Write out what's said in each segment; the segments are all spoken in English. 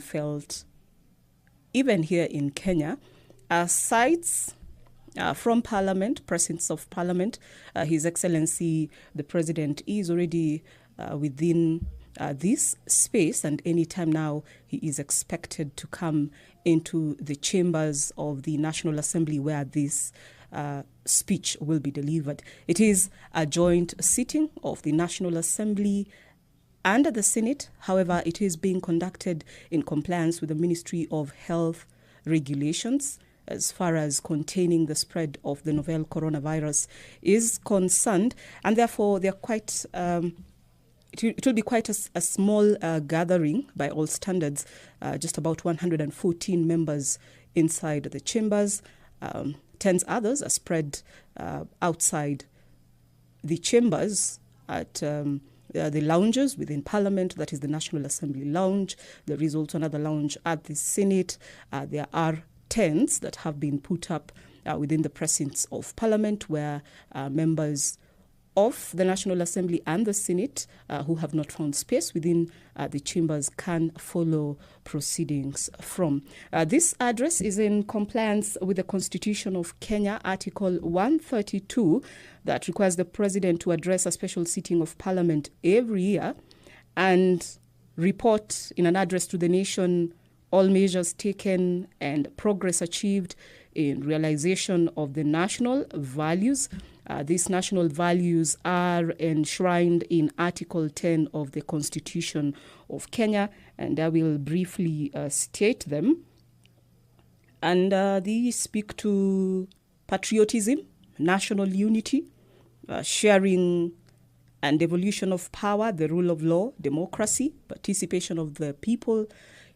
felt even here in Kenya, sites from Parliament, presence of Parliament. His Excellency, the President, is already within this space, and anytime now he is expected to come into the chambers of the National Assembly where this speech will be delivered. It is a joint sitting of the National Assembly and the Senate. However, it is being conducted in compliance with the Ministry of Health regulations as far as containing the spread of the novel coronavirus is concerned, and therefore they're quite it will be quite a small gathering by all standards, just about 114 members inside the chambers. 10 others are spread outside the chambers at the lounges within Parliament, that is the National Assembly lounge. There is also another lounge at the Senate. There are tents that have been put up within the presence of Parliament where members of the National Assembly and the Senate who have not found space within the chambers can follow proceedings from. This address is in compliance with the Constitution of Kenya, Article 132, that requires the President to address a special sitting of Parliament every year and report in an address to the nation all measures taken and progress achieved in realization of the national values. These national values are enshrined in Article 10 of the Constitution of Kenya, and I will briefly state them. And these speak to patriotism, national unity, sharing and devolution of power, the rule of law, democracy, participation of the people,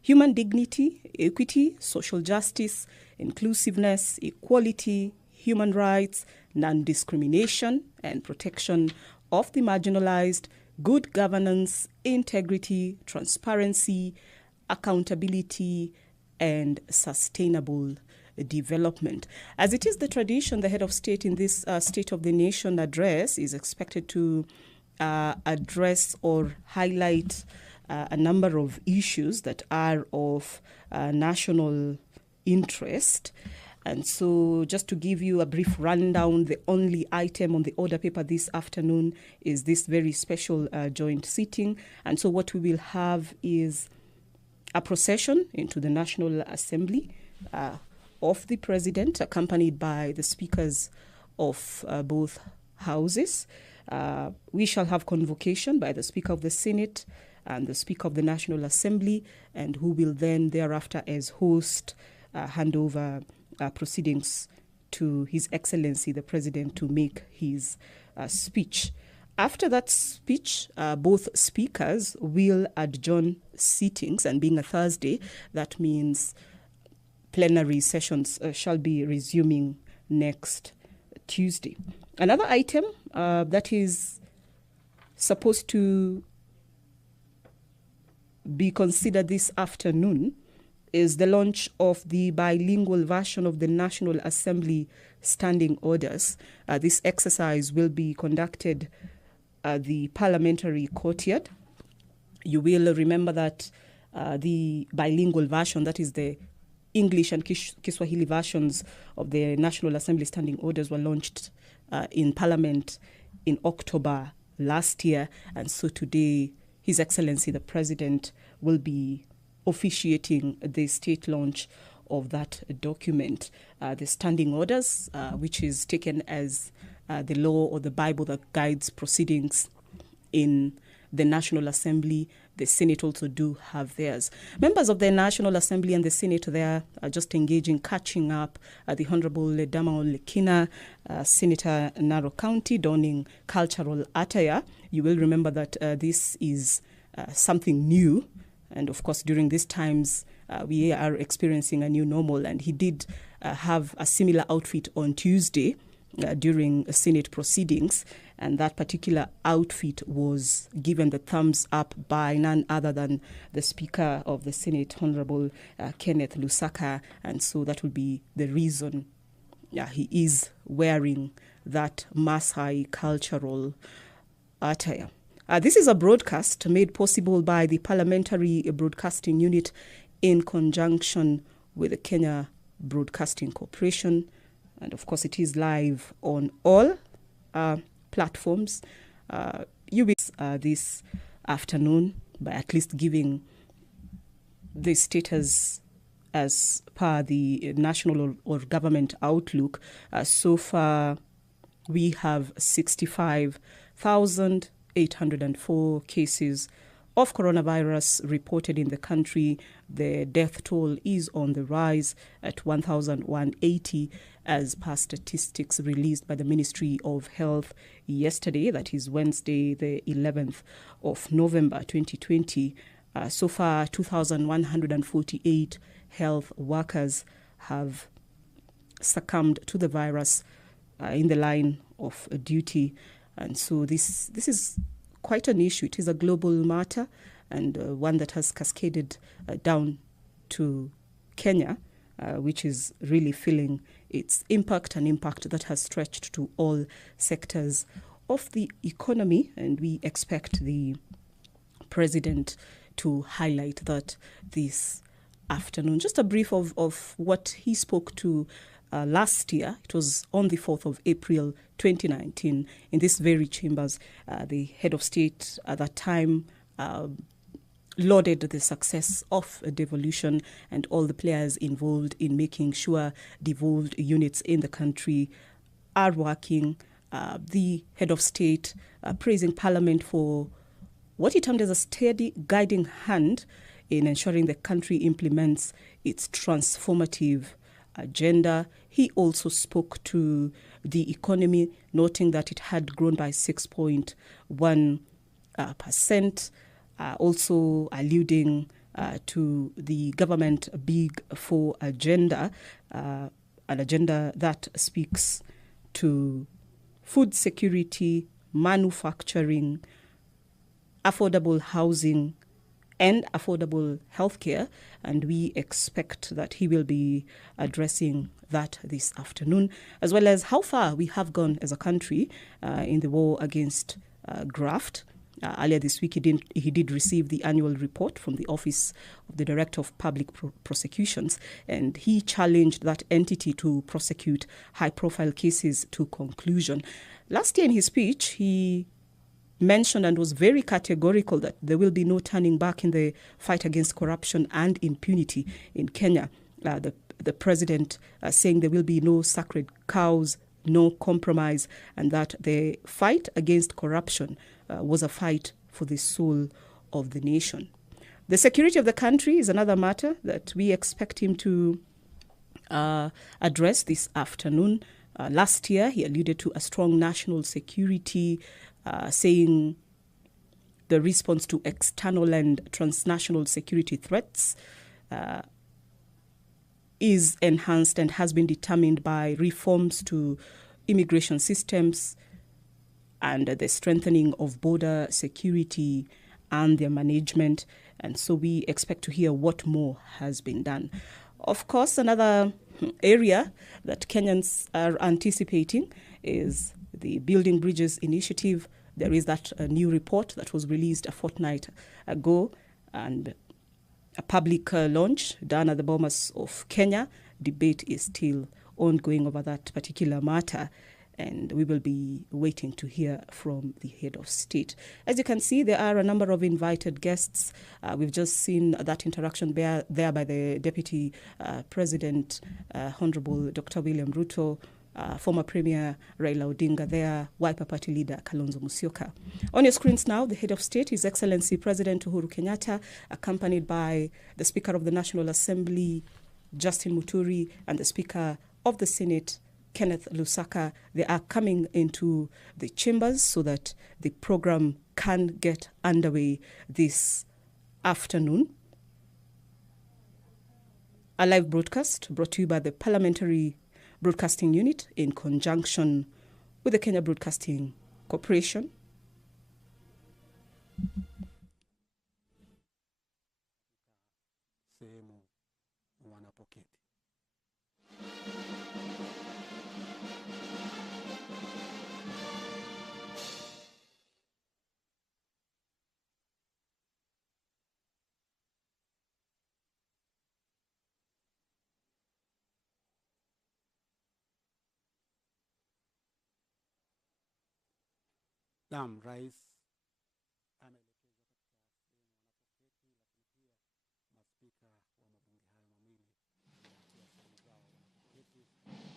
human dignity, equity, social justice, inclusiveness, equality, human rights, non-discrimination, and protection of the marginalized, good governance, integrity, transparency, accountability, and sustainable development. As it is the tradition, the head of state in this State of the Nation address is expected to address or highlight a number of issues that are of national interest. And so just to give you a brief rundown, the only item on the order paper this afternoon is this very special joint sitting. And so what we will have is a procession into the National Assembly of the President, accompanied by the speakers of both houses. We shall have convocation by the Speaker of the Senate and the Speaker of the National Assembly, and who will then thereafter as host hand over proceedings to His Excellency the President to make his speech. After that speech, both speakers will adjourn sittings, and being a Thursday, that means plenary sessions shall be resuming next Tuesday. Another item that is supposed to be considered this afternoon is the launch of the bilingual version of the National Assembly Standing Orders. This exercise will be conducted at the Parliamentary Courtyard. You will remember that the bilingual version, that is the English and Kiswahili versions of the National Assembly Standing Orders, were launched in Parliament in October last year. And so today, His Excellency the President will be officiating the state launch of that document. The Standing Orders, which is taken as the law or the Bible that guides proceedings in the National Assembly. The Senate also do have theirs. Members of the National Assembly and the Senate there are just engaging, catching up. The Honorable Dama Lekina, Senator Narok County, donning cultural attire. You will remember that this is something new. And of course, during these times, we are experiencing a new normal. And he did have a similar outfit on Tuesday during Senate proceedings. And that particular outfit was given the thumbs up by none other than the Speaker of the Senate, Honorable Kenneth Lusaka. And so that will be the reason he is wearing that Maasai cultural attire. This is a broadcast made possible by the Parliamentary Broadcasting Unit in conjunction with the Kenya Broadcasting Corporation. And of course, it is live on all platforms. You will this afternoon by at least giving the status as per the national or government outlook. So far, we have 65,804 cases of coronavirus reported in the country. The death toll is on the rise at 1,180 as per statistics released by the Ministry of Health yesterday, that is Wednesday, the 11th of November 2020. So far, 2,148 health workers have succumbed to the virus in the line of duty. And so this is quite an issue. It is a global matter, and one that has cascaded down to Kenya, which is really feeling its impact, an impact that has stretched to all sectors of the economy. And we expect the president to highlight that this afternoon. Just a brief of what he spoke to last year. It was on the 4th of April 2019 in this very chambers. The head of state at that time lauded the success of devolution and all the players involved in making sure devolved units in the country are working. The head of state praising Parliament for what he termed as a steady guiding hand in ensuring the country implements its transformative agenda. He also spoke to the economy, noting that it had grown by 6.1%, also alluding to the government Big Four agenda, an agenda that speaks to food security, manufacturing, affordable housing, and affordable healthcare, and we expect that he will be addressing that this afternoon, as well as how far we have gone as a country in the war against graft. Earlier this week, he did receive the annual report from the Office of the Director of Public Prosecutions, and he challenged that entity to prosecute high-profile cases to conclusion. Last year in his speech, he mentioned and was very categorical that there will be no turning back in the fight against corruption and impunity in Kenya. The president saying there will be no sacred cows, no compromise, and that the fight against corruption was a fight for the soul of the nation. The security of the country is another matter that we expect him to address this afternoon. Last year, he alluded to a strong national security, saying the response to external and transnational security threats is enhanced and has been determined by reforms to immigration systems and the strengthening of border security and their management. And so we expect to hear what more has been done. Of course, another area that Kenyans are anticipating is the Building Bridges initiative. There is that new report that was released a fortnight ago, and a public launch done at the Bomas of Kenya. Debate is still ongoing over that particular matter, and we will be waiting to hear from the head of state. As you can see, there are a number of invited guests. We've just seen that interaction there by the Deputy President, Honorable Dr. William Ruto, former Premier Raila Odinga there, Wiper Party leader Kalonzo Musyoka. On your screens now, the head of state, His Excellency President Uhuru Kenyatta, accompanied by the Speaker of the National Assembly, Justin Muturi, and the Speaker of the Senate, Kenneth Lusaka. They are coming into the chambers so that the program can get underway this afternoon. A live broadcast brought to you by the Parliamentary Broadcasting Unit in conjunction with the Kenya Broadcasting Corporation. Sehemu wanapoketi. Naam, rais ameelekezwa katika sehemu wanapoketi, lakini pia maspika wa mabunge hayo mawili wametia saini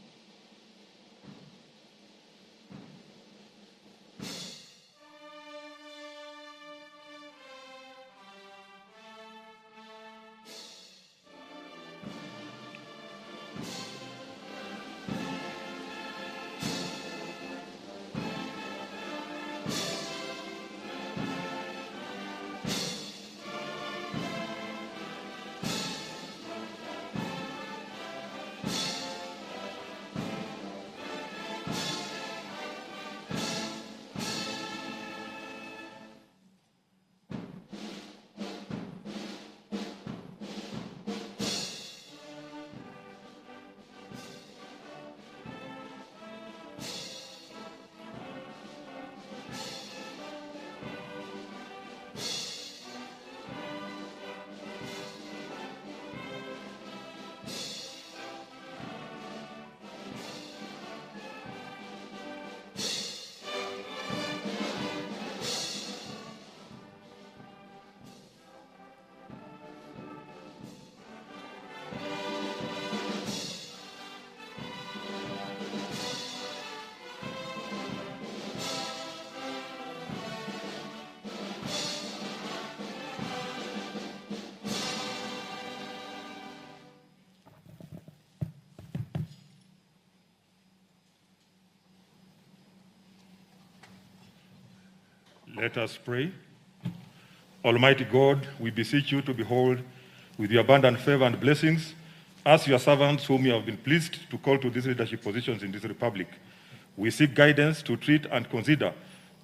Let us pray. Almighty God, we beseech you to behold with your abundant favor and blessings as your servants whom you have been pleased to call to these leadership positions in this republic. We seek guidance to treat and consider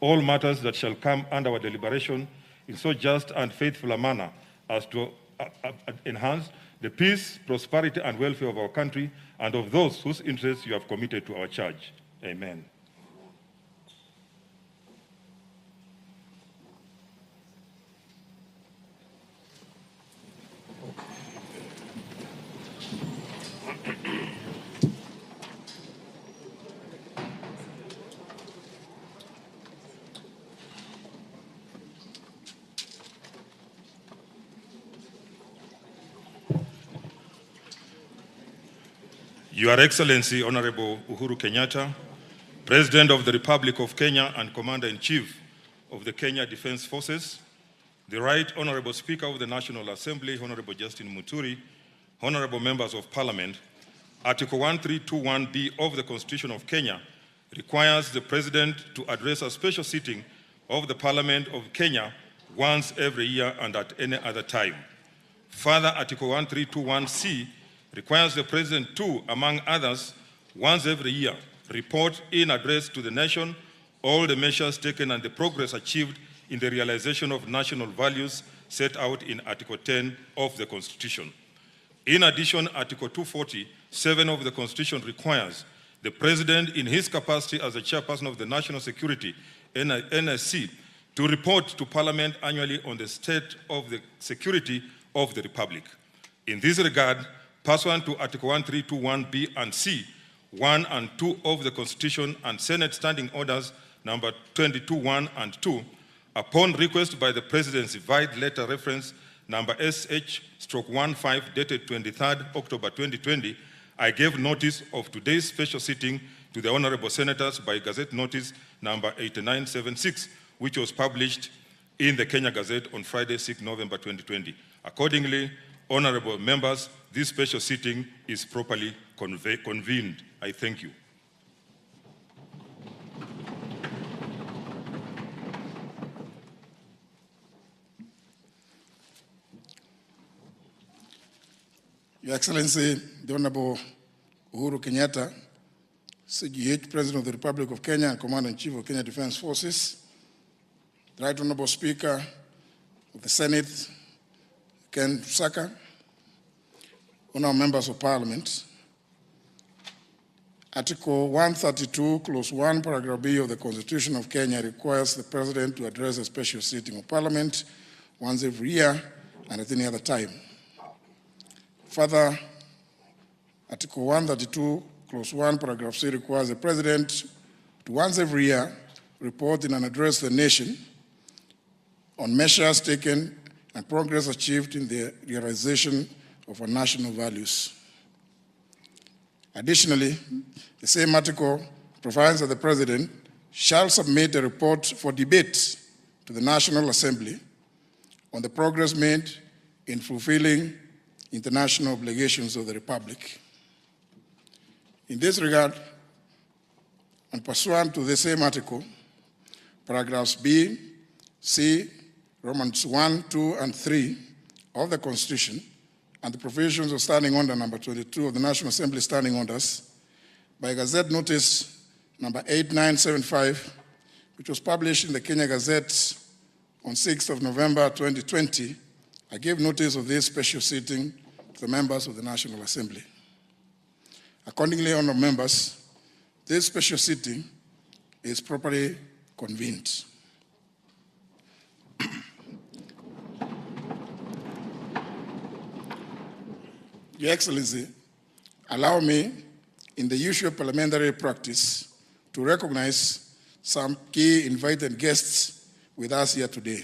all matters that shall come under our deliberation in so just and faithful a manner as to enhance the peace, prosperity, and welfare of our country and of those whose interests you have committed to our charge. Amen. Your Excellency, Honorable Uhuru Kenyatta, President of the Republic of Kenya and Commander-in-Chief of the Kenya Defense Forces, the Right Honorable Speaker of the National Assembly, Honorable Justin Muturi, Honorable Members of Parliament, Article 1321B of the Constitution of Kenya requires the President to address a special sitting of the Parliament of Kenya once every year and at any other time. Further, Article 1321C requires the President to, among others, once every year, report in address to the nation all the measures taken and the progress achieved in the realization of national values set out in Article 10 of the Constitution. In addition, Article 247 of the Constitution requires the President, in his capacity as the Chairperson of the National Security, NSC, to report to Parliament annually on the state of the security of the Republic. In this regard, pursuant to Article 1321B and C, 1 and 2 of the Constitution and Senate Standing Orders number 22.1 and 2, upon request by the Presidency via letter reference number SH/15 dated 23rd October 2020, I gave notice of today's special sitting to the Honorable Senators by Gazette Notice number 8976, which was published in the Kenya Gazette on Friday, 6 November 2020. Accordingly, Honorable members, this special sitting is properly convened. I thank you. Your Excellency, the Honorable Uhuru Kenyatta, CGH, President of the Republic of Kenya and Commander-in-Chief of Kenya Defense Forces, the Right Honorable Speaker of the Senate, Ken Saka, Honorable Members of Parliament, Article 132, Clause 1, Paragraph B of the Constitution of Kenya requires the President to address a special sitting of Parliament once every year and at any other time. Further, Article 132, Clause 1, Paragraph C requires the President to once every year report in an address to the nation on measures taken and progress achieved in the realization of our national values. Additionally, the same article provides that the President shall submit a report for debate to the National Assembly on the progress made in fulfilling international obligations of the Republic. In this regard, and pursuant to the same article, paragraphs B, C, Romans 1, 2, and 3 of the Constitution, and the provisions of Standing Order number 22 of the National Assembly Standing Orders, by Gazette Notice number 8975, which was published in the Kenya Gazette on 6th of November 2020, I gave notice of this special sitting to the members of the National Assembly. Accordingly, honourable members, this special sitting is properly convened. Your Excellency, allow me, in the usual parliamentary practice, to recognize some key invited guests with us here today.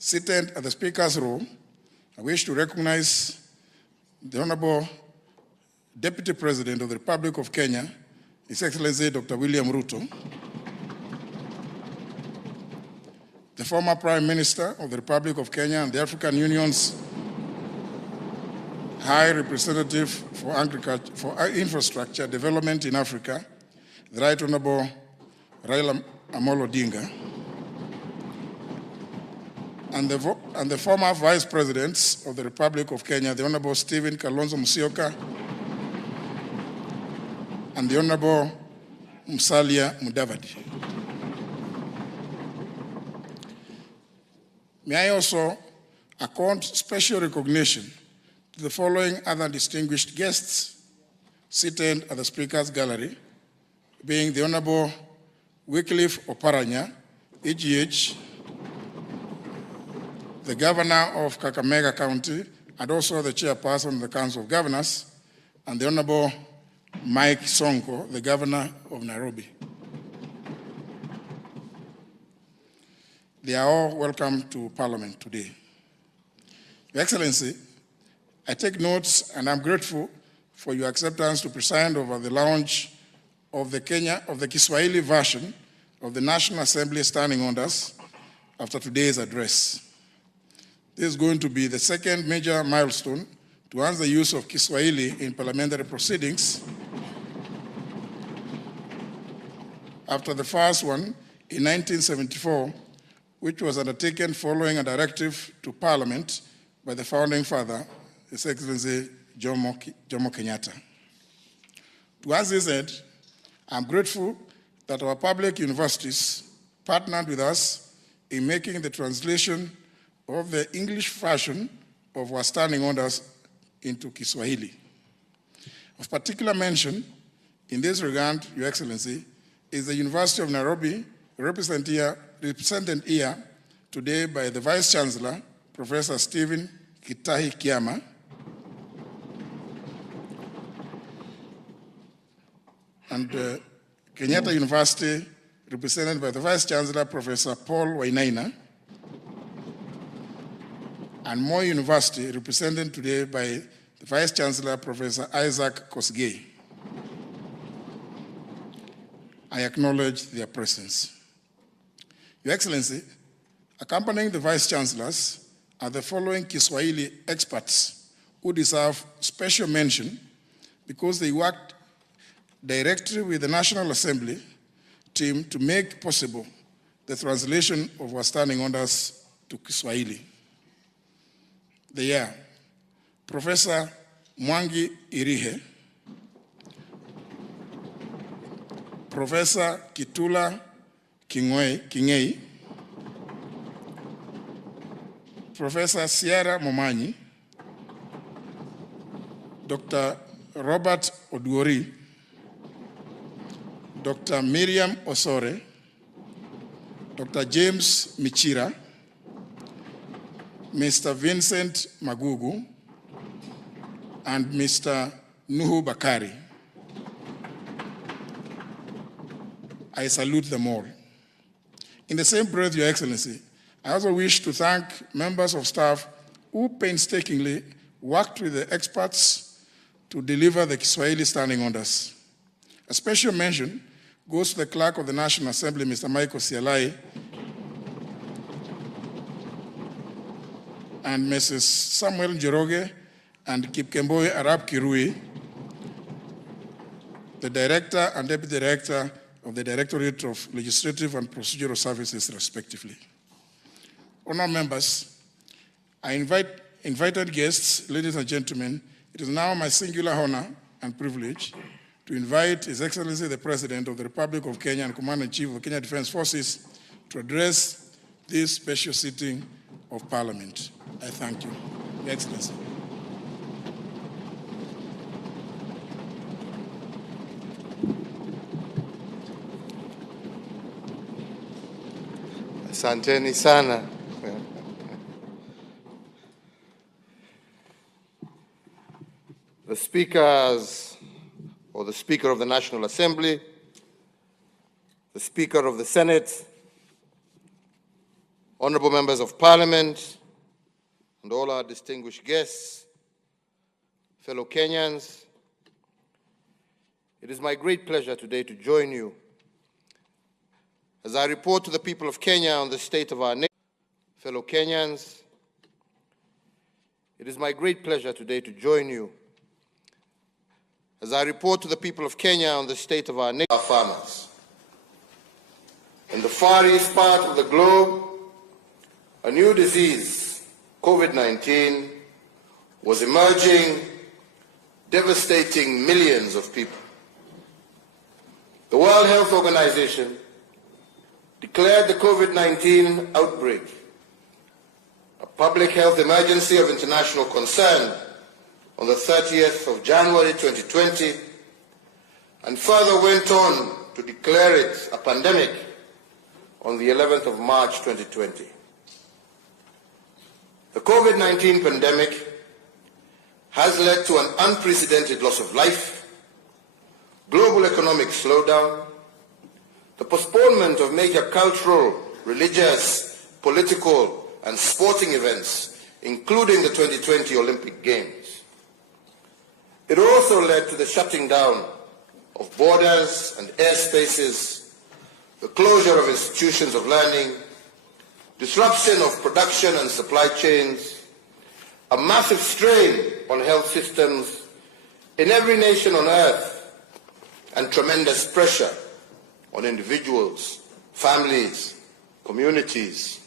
Seated at the Speaker's row, I wish to recognize the Honourable Deputy President of the Republic of Kenya, His Excellency Dr. William Ruto, the former Prime Minister of the Republic of Kenya and the African Union's High Representative for Infrastructure Development in Africa, the Right Honourable Raila Amolo Odinga, and the former Vice Presidents of the Republic of Kenya, the Honourable Stephen Kalonzo Musyoka and the Honourable Musalia Mudavadi. May I also accord special recognition to the following other distinguished guests seated at the Speaker's Gallery, being the Honourable Wycliffe Oparanya, EGH, the Governor of Kakamega County, and also the Chairperson of the Council of Governors, and the Honourable Mike Sonko, the Governor of Nairobi. They are all welcome to Parliament today. Your Excellency, I take notes and I'm grateful for your acceptance to preside over the launch of the Kiswahili version of the National Assembly Standing Orders after today's address. This is going to be the second major milestone towards the use of Kiswahili in parliamentary proceedings after the first one in 1974, which was undertaken following a directive to Parliament by the founding father, His Excellency Jomo Kenyatta. Towards this end, I'm grateful that our public universities partnered with us in making the translation of the English version of our standing orders into Kiswahili. Of particular mention in this regard, Your Excellency, is the University of Nairobi, represented here today by the Vice Chancellor, Professor Stephen Gitahi Kiama, and Kenyatta University, represented by the Vice Chancellor, Professor Paul Wainaina, and Moi University, represented today by the Vice Chancellor, Professor Isaac Kosgei. I acknowledge their presence. Your Excellency, accompanying the Vice Chancellors are the following Kiswahili experts who deserve special mention because they worked directly with the National Assembly team to make possible the translation of our standing orders to Kiswahili. They are Professor Mwangi Irihe, Professor Kitula Kingei, Professor Sierra Momanyi, Dr. Robert Oduori, Dr. Miriam Osore, Dr. James Michira, Mr. Vincent Magugu, and Mr. Nuhu Bakari. I salute them all. In the same breath, Your Excellency, I also wish to thank members of staff who painstakingly worked with the experts to deliver the Kiswahili standing orders. A special mention goes to the Clerk of the National Assembly, Mr. Michael Sialai, and Mrs. Samuel Njoroge and Kipkemboi Arab Kirui, the Director and Deputy Director of the Directorate of Legislative and Procedural Services, respectively. Honourable members, invited guests, ladies and gentlemen, it is now my singular honor and privilege to invite His Excellency the President of the Republic of Kenya and Commander-in-Chief of Kenya Defence Forces to address this special sitting of Parliament. I thank you, Your Excellency. Asanteni sana. The speakers, or the Speaker of the National Assembly, the Speaker of the Senate, honorable members of Parliament, and all our distinguished guests, fellow Kenyans, it is my great pleasure today to join you as I report to the people of Kenya on the state of our nation. Fellow Kenyans, it is my great pleasure today to join you as I report to the people of Kenya on the state of our nation. Our farmers. In the far east part of the globe, a new disease, COVID-19, was emerging, devastating millions of people. The World Health Organization declared the COVID-19 outbreak a public health emergency of international concern on the 30th of January 2020, and further went on to declare it a pandemic on the 11th of March 2020. The COVID-19 pandemic has led to an unprecedented loss of life, global economic slowdown, the postponement of major cultural, religious, political, and sporting events, including the 2020 Olympic Games. It also led to the shutting down of borders and airspaces, the closure of institutions of learning, disruption of production and supply chains, a massive strain on health systems in every nation on earth, and tremendous pressure on individuals, families, communities,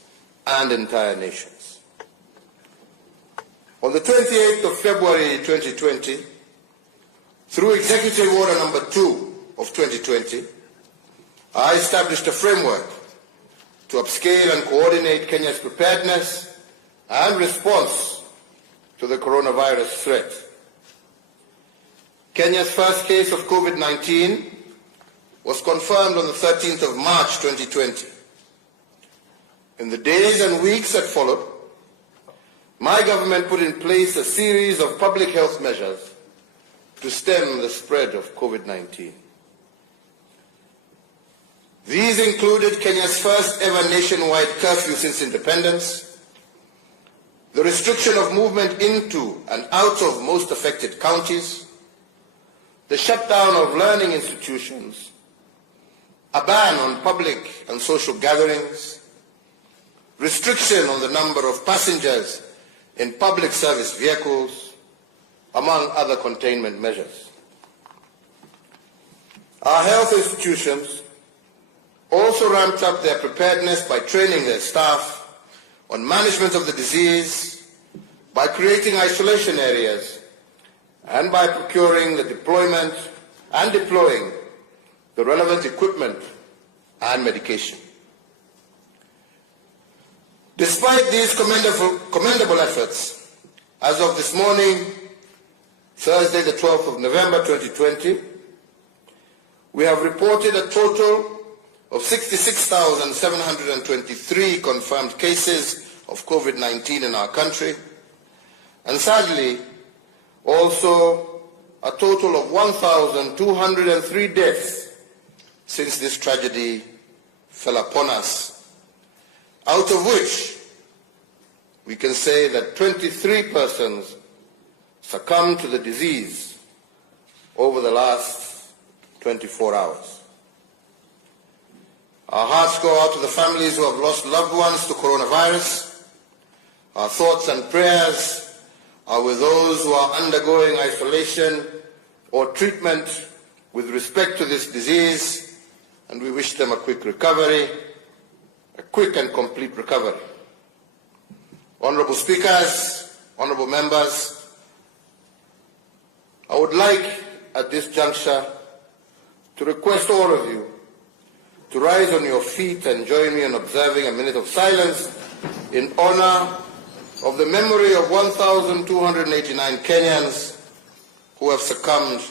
and entire nations. On the 28th of February 2020, through Executive Order number 2 of 2020, I established a framework to upscale and coordinate Kenya's preparedness and response to the coronavirus threat. Kenya's first case of COVID-19 was confirmed on the 13th of March 2020. In the days and weeks that followed, my government put in place a series of public health measures to stem the spread of COVID-19. These included Kenya's first ever nationwide curfew since independence, the restriction of movement into and out of most affected counties, the shutdown of learning institutions, a ban on public and social gatherings, restriction on the number of passengers in public service vehicles, among other containment measures. Our health institutions also ramped up their preparedness by training their staff on management of the disease, by creating isolation areas, and by procuring the deployment and deploying the relevant equipment and medication. Despite these commendable efforts, as of this morning, Thursday, the 12th of November 2020, we have reported a total of 66,723 confirmed cases of COVID-19 in our country, and sadly, also a total of 1,203 deaths since this tragedy fell upon us, out of which we can say that 23 persons succumbed to the disease over the last 24 hours. Our hearts go out to the families who have lost loved ones to coronavirus. Our thoughts and prayers are with those who are undergoing isolation or treatment with respect to this disease, and we wish them a quick recovery, a quick and complete recovery. Honorable speakers, honorable members, I would like at this juncture to request all of you to rise on your feet and join me in observing a minute of silence in honor of the memory of 1,289 Kenyans who have succumbed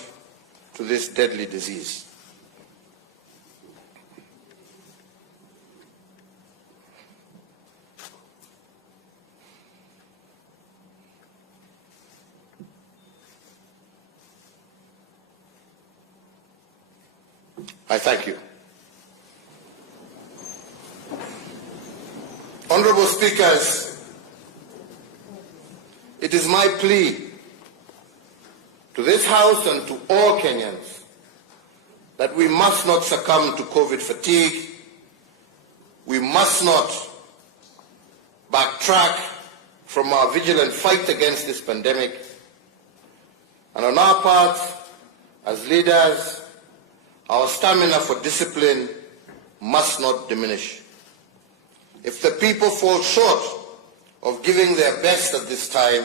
to this deadly disease. I thank you. Honorable speakers, it is my plea to this House and to all Kenyans that we must not succumb to COVID fatigue. We must not backtrack from our vigilant fight against this pandemic. And on our part, as leaders, our stamina for discipline must not diminish. If the people fall short of giving their best at this time,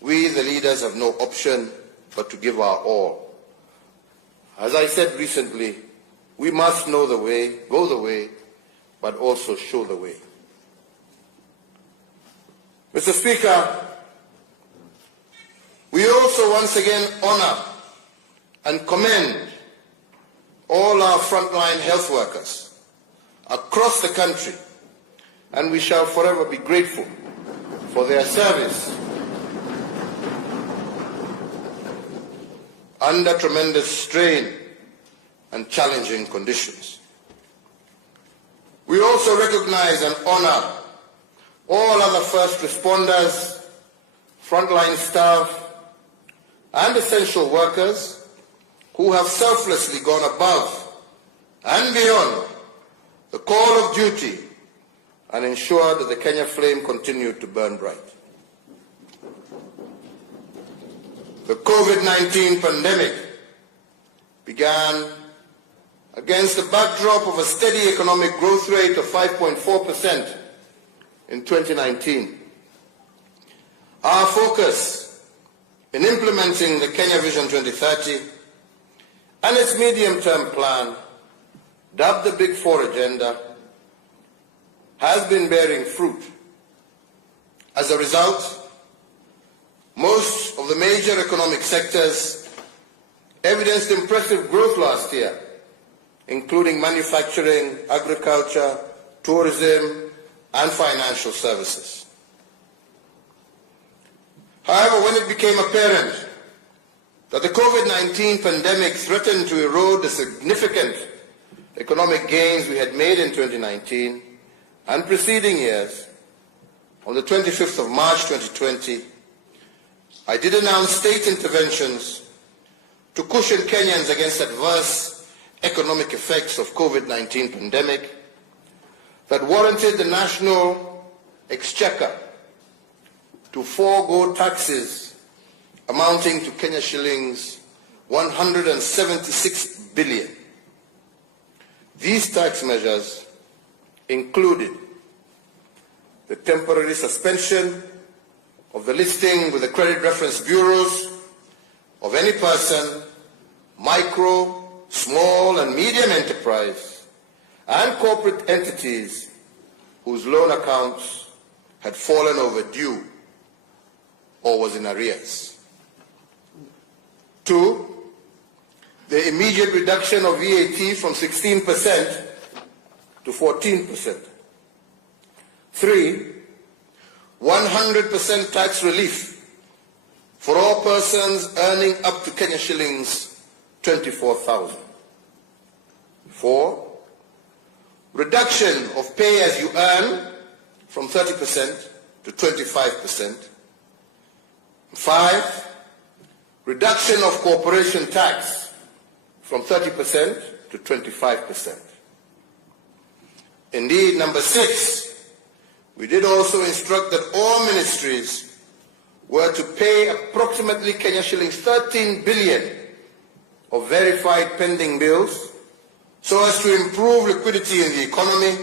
we, the leaders, have no option but to give our all. As I said recently, we must know the way, go the way, but also show the way. Mr. Speaker, we also once again honor and commend all our frontline health workers across the country, and we shall forever be grateful for their service under tremendous strain and challenging conditions. We also recognize and honor all other first responders, frontline staff, and essential workers who have selflessly gone above and beyond the call of duty and ensured that the Kenya flame continued to burn bright. The COVID-19 pandemic began against the backdrop of a steady economic growth rate of 5.4% in 2019. Our focus in implementing the Kenya Vision 2030 and its medium-term plan, dubbed the Big Four Agenda, has been bearing fruit. As a result, most of the major economic sectors evidenced impressive growth last year, including manufacturing, agriculture, tourism, and financial services. However, when it became apparent that the COVID-19 pandemic threatened to erode the significant economic gains we had made in 2019 and preceding years, on the 25th of March 2020, I did announce state interventions to cushion Kenyans against adverse economic effects of COVID-19 pandemic that warranted the national exchequer to forego taxes amounting to Kenya shillings 176 billion. These tax measures included the temporary suspension of the listing with the credit reference bureaus of any person, micro, small and medium enterprise, and corporate entities whose loan accounts had fallen overdue or was in arrears. 2, the immediate reduction of VAT from 16% to 14%. 3, 100% tax relief for all persons earning up to Kenya shillings 24,000. 4. Reduction of pay as you earn from 30% to 25%. 5. Reduction of corporation tax from 30% to 25%. Indeed, number 6, we did also instruct that all ministries were to pay approximately Kenya shillings 13 billion of verified pending bills so as to improve liquidity in the economy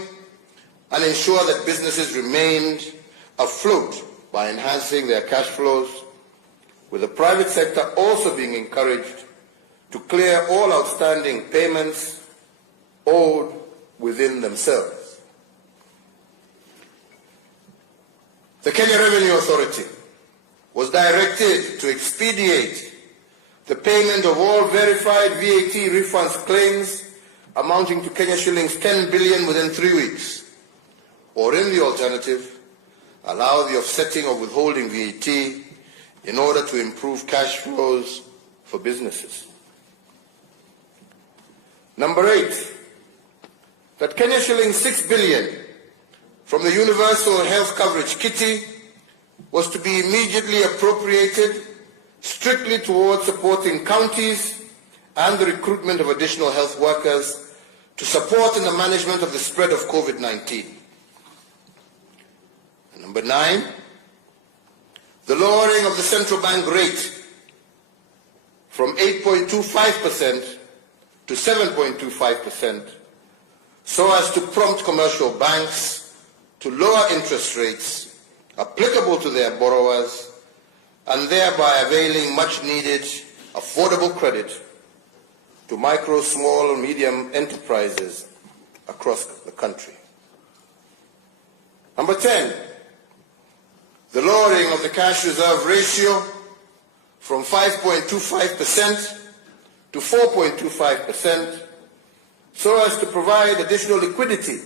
and ensure that businesses remained afloat by enhancing their cash flows, with the private sector also being encouraged to clear all outstanding payments owed within themselves. The Kenya Revenue Authority was directed to expedite the payment of all verified VAT refunds claims amounting to Kenya shillings 10 billion within 3 weeks, or in the alternative, allow the offsetting of withholding VAT in order to improve cash flows for businesses. Number 8, that Kenya shillings 6 billion from the Universal Health Coverage Kitty was to be immediately appropriated strictly towards supporting counties and the recruitment of additional health workers to support in the management of the spread of COVID-19. Number 9, the lowering of the central bank rate from 8.25% to 7.25% so as to prompt commercial banks to lower interest rates applicable to their borrowers and thereby availing much needed affordable credit to micro, small, and medium enterprises across the country. Number 10, the lowering of the cash reserve ratio from 5.25% to 4.25% so as to provide additional liquidity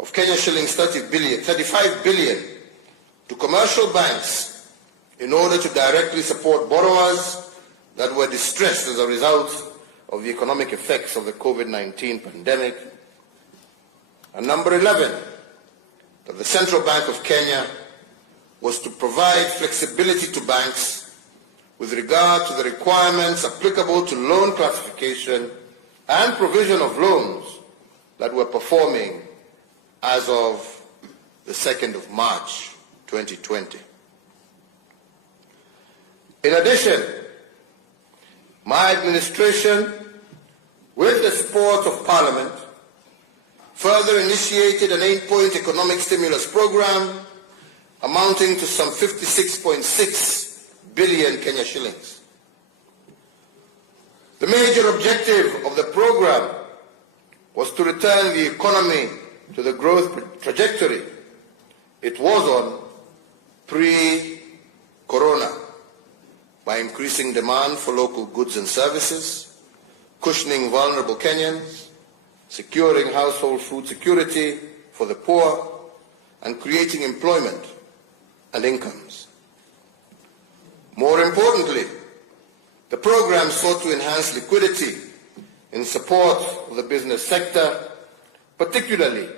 of Kenya shillings 35 billion to commercial banks in order to directly support borrowers that were distressed as a result of the economic effects of the COVID-19 pandemic. And number 11, that the Central Bank of Kenya was to provide flexibility to banks with regard to the requirements applicable to loan classification and provision of loans that were performing as of the 2nd of March 2020. In addition, my administration, with the support of Parliament, further initiated an 8-point economic stimulus program amounting to some 56.6 billion Kenya shillings. The major objective of the program was to return the economy to the growth trajectory it was on pre-corona by increasing demand for local goods and services, cushioning vulnerable Kenyans, securing household food security for the poor, and creating employment and incomes. More importantly, the program sought to enhance liquidity in support of the business sector, particularly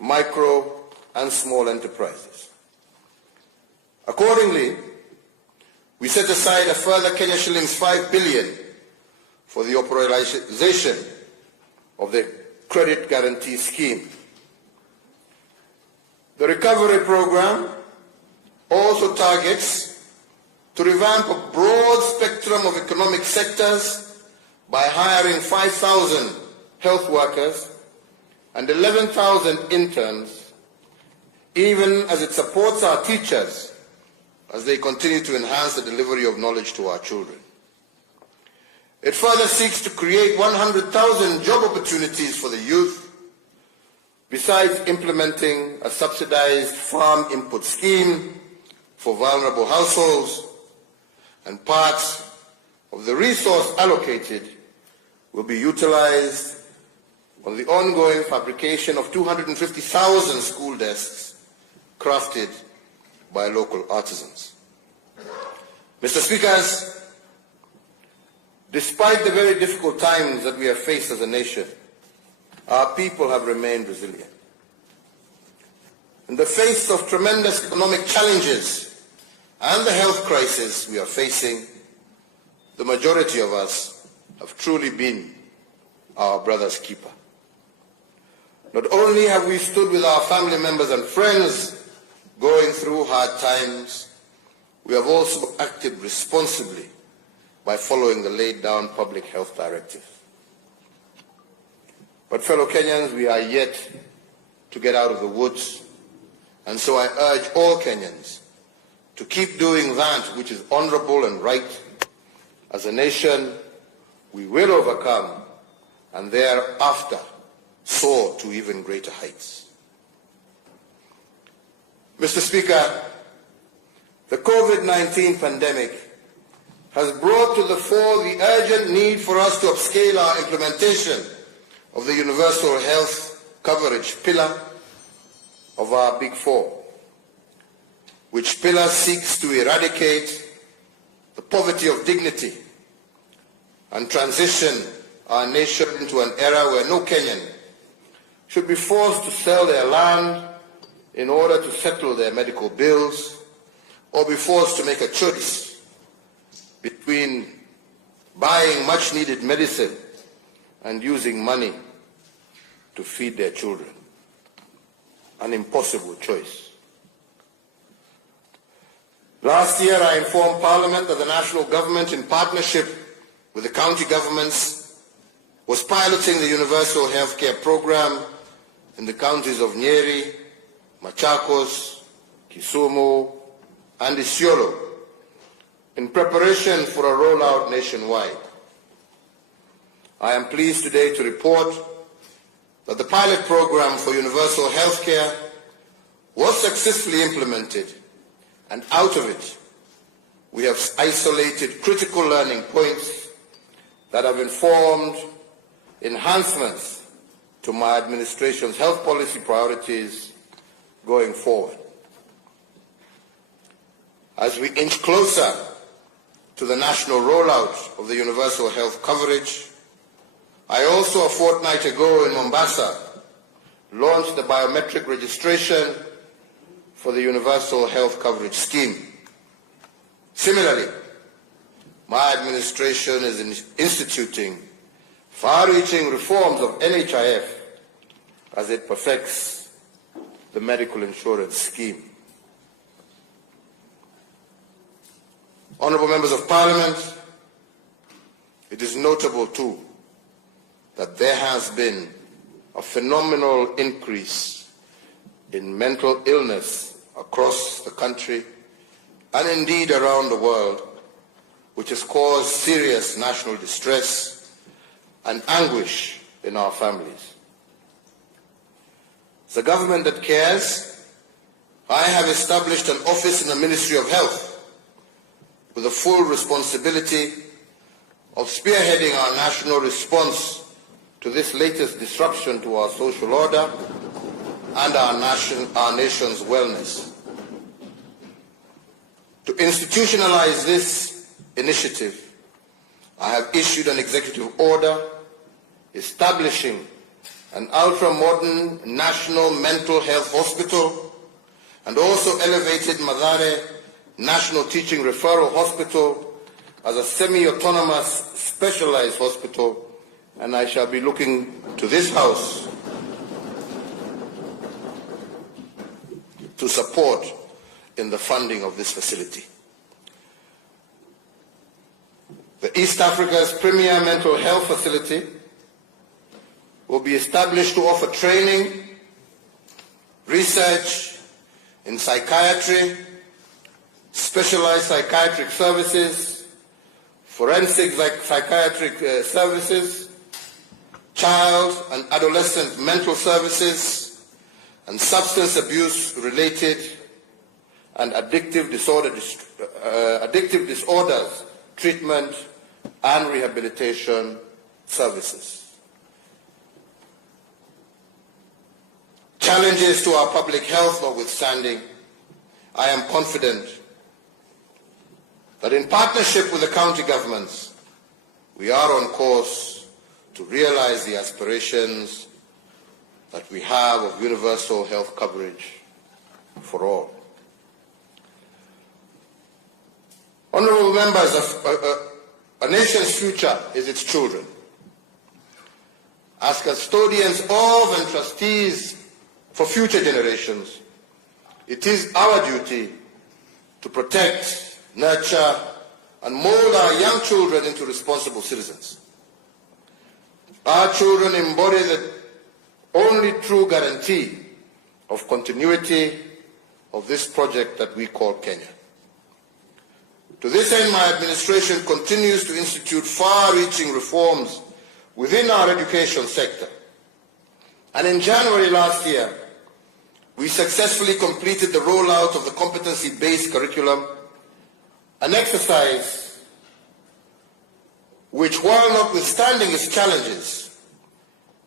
micro and small enterprises. Accordingly, we set aside a further Kenya shillings 5 billion for the operationalization of the credit guarantee scheme. The recovery program also targets to revamp a broad spectrum of economic sectors by hiring 5,000 health workers and 11,000 interns, even as it supports our teachers as they continue to enhance the delivery of knowledge to our children. It further seeks to create 100,000 job opportunities for the youth, besides implementing a subsidized farm input scheme for vulnerable households, and parts of the resource allocated will be utilized on the ongoing fabrication of 250,000 school desks crafted by local artisans. Mr. Speakers, despite the very difficult times that we have faced as a nation, our people have remained resilient. In the face of tremendous economic challenges and the health crisis we are facing, the majority of us have truly been our brother's keeper. Not only have we stood with our family members and friends going through hard times, we have also acted responsibly by following the laid down public health directive. But fellow Kenyans, we are yet to get out of the woods, and so I urge all Kenyans to keep doing that which is honorable and right. As a nation, we will overcome and thereafter soar to even greater heights. Mr. Speaker, the COVID-19 pandemic has brought to the fore the urgent need for us to upscale our implementation of the universal health coverage pillar of our Big Four, which pillar seeks to eradicate the poverty of dignity and transition our nation into an era where no Kenyan should be forced to sell their land in order to settle their medical bills, or be forced to make a choice between buying much-needed medicine and using money to feed their children. An impossible choice. Last year, I informed Parliament that the national government, in partnership with the county governments, was piloting the universal healthcare program in the counties of Nyeri, Machakos, Kisumu, and Isiolo, in preparation for a rollout nationwide. I am pleased today to report that the pilot program for universal healthcare was successfully implemented, and out of it, we have isolated critical learning points that have informed enhancements to my administration's health policy priorities going forward. As we inch closer to the national rollout of the universal health coverage, I also, a fortnight ago in Mombasa, launched the biometric registration for the universal health coverage scheme. Similarly, my administration is instituting far-reaching reforms of NHIF as it perfects the medical insurance scheme. Honourable Members of Parliament, it is notable too that there has been a phenomenal increase in mental illness across the country and indeed around the world, which has caused serious national distress and anguish in our families. As a government that cares, I have established an office in the Ministry of Health with the full responsibility of spearheading our national response to this latest disruption to our social order and our nation's wellness. To institutionalize this initiative, I have issued an executive order establishing an ultra-modern national mental health hospital and also elevated Mathare National Teaching Referral Hospital as a semi-autonomous specialized hospital, and I shall be looking to this House to support in the funding of this facility. The East Africa's premier mental health facility will be established to offer training, research in psychiatry, specialized psychiatric services, forensic psychiatric services, child and adolescent mental services, and substance abuse related and addictive disorders treatment and rehabilitation services. Challenges to our public health notwithstanding, I am confident that in partnership with the county governments, we are on course to realize the aspirations that we have of universal health coverage for all. Honourable members, a nation's future is its children. As custodians of and trustees for future generations, it is our duty to protect, nurture, and mold our young children into responsible citizens. Our children embody the only true guarantee of continuity of this project that we call Kenya. To this end, my administration continues to institute far-reaching reforms within our education sector. And in January last year, we successfully completed the rollout of the competency-based curriculum, an exercise which, while notwithstanding its challenges,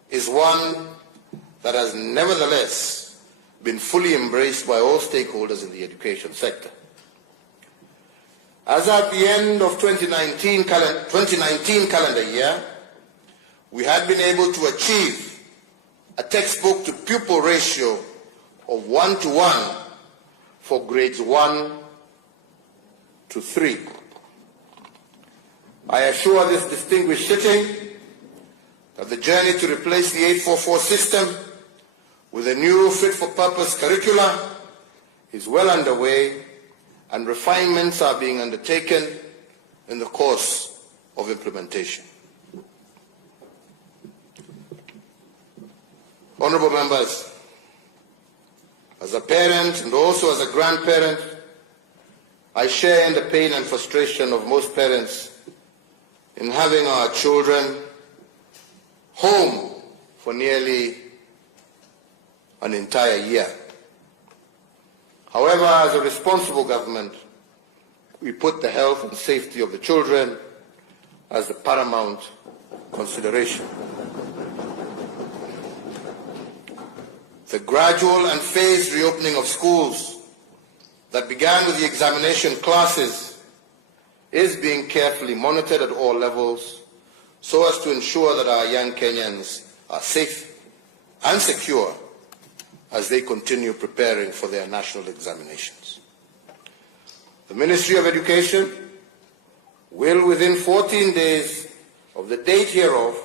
is one that has nevertheless been fully embraced by all stakeholders in the education sector. As at the end of 2019 calendar year, we had been able to achieve a textbook-to-pupil ratio of 1:1 for grades 1 to 3. I assure this distinguished sitting that the journey to replace the 844 system with a new fit-for-purpose curricula is well underway, and refinements are being undertaken in the course of implementation. Honourable members, as a parent and also as a grandparent, I share in the pain and frustration of most parents in having our children home for nearly an entire year. However, as a responsible government, we put the health and safety of the children as the paramount consideration. The gradual and phased reopening of schools that began with the examination classes is being carefully monitored at all levels so as to ensure that our young Kenyans are safe and secure as they continue preparing for their national examinations. The Ministry of Education will, within 14 days of the date hereof,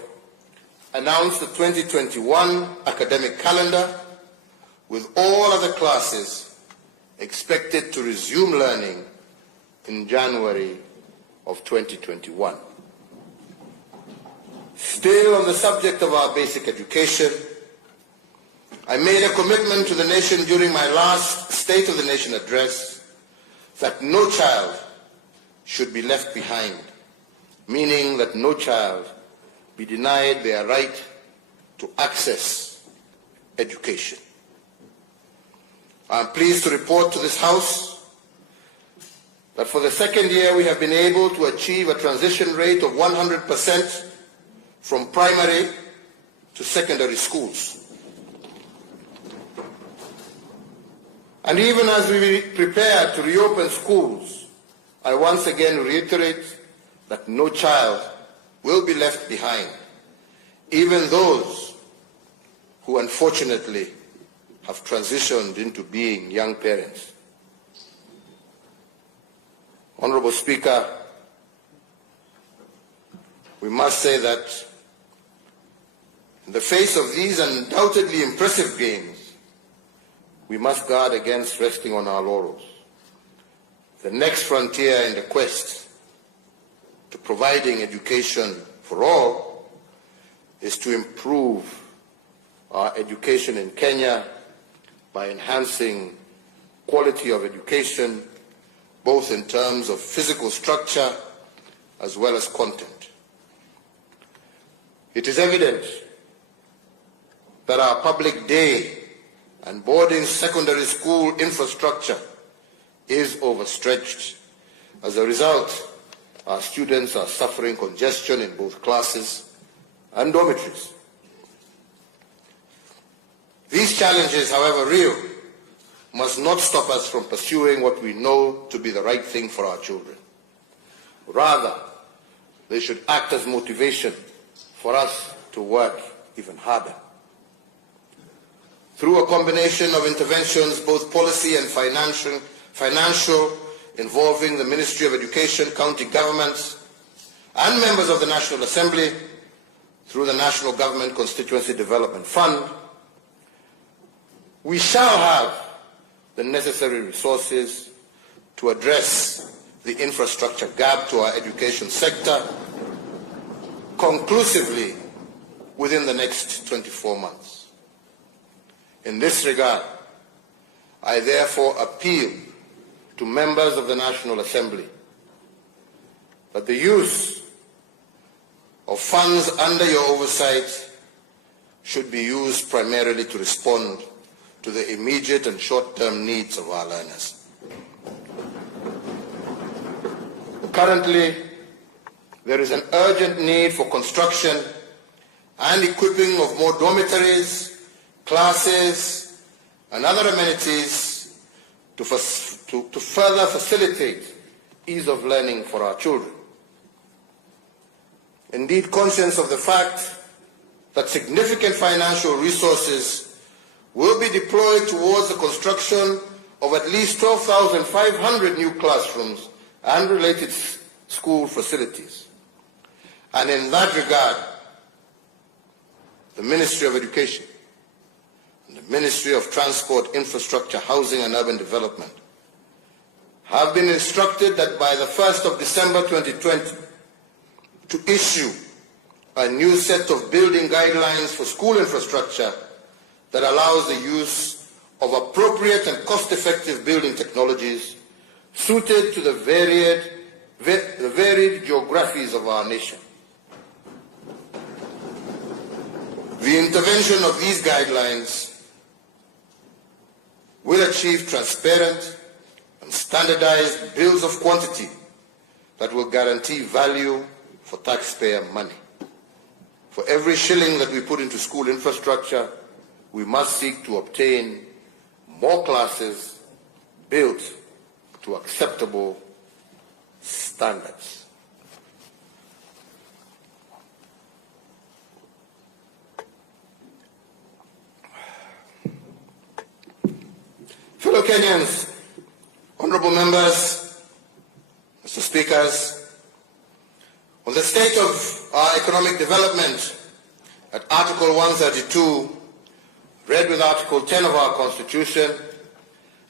announce the 2021 academic calendar, with all other classes expected to resume learning in January of 2021. Still on the subject of our basic education, I made a commitment to the nation during my last State of the Nation address that no child should be left behind, meaning that no child be denied their right to access education. I am pleased to report to this House that for the second year we have been able to achieve a transition rate of 100% from primary to secondary schools. And even as we prepare to reopen schools, I once again reiterate that no child will be left behind, even those who unfortunately have transitioned into being young parents. Honourable Speaker, we must say that in the face of these undoubtedly impressive gains, we must guard against resting on our laurels. The next frontier in the quest to providing education for all is to improve our education in Kenya by enhancing quality of education, both in terms of physical structure as well as content. It is evident that our public day and boarding secondary school infrastructure is overstretched. As a result, our students are suffering congestion in both classes and dormitories. These challenges, however real, must not stop us from pursuing what we know to be the right thing for our children. Rather, they should act as motivation for us to work even harder. through a combination of interventions, both policy and financial, involving the Ministry of Education, county governments, and members of the National Assembly, through the National Government Constituency Development Fund, we shall have the necessary resources to address the infrastructure gap to our education sector conclusively within the next 24 months. In this regard, I therefore appeal to members of the National Assembly that the use of funds under your oversight should be used primarily to respond to the immediate and short-term needs of our learners. Currently, there is an urgent need for construction and equipping of more dormitories, classes, and other amenities to further facilitate ease of learning for our children. Indeed, conscious of the fact that significant financial resources will be deployed towards the construction of at least 12,500 new classrooms and related school facilities. And in that regard, the Ministry of Education and the Ministry of Transport, Infrastructure, Housing and Urban Development have been instructed that by the 1st of December 2020 to issue a new set of building guidelines for school infrastructure that allows the use of appropriate and cost-effective building technologies suited to the varied geographies of our nation. The intervention of these guidelines will achieve transparent and standardized bills of quantity that will guarantee value for taxpayer money. For every shilling that we put into school infrastructure, we must seek to obtain more classes built to acceptable standards. Fellow Kenyans, honorable members, Mr. Speakers, on the state of our economic development at Article 132, read with Article 10 of our Constitution,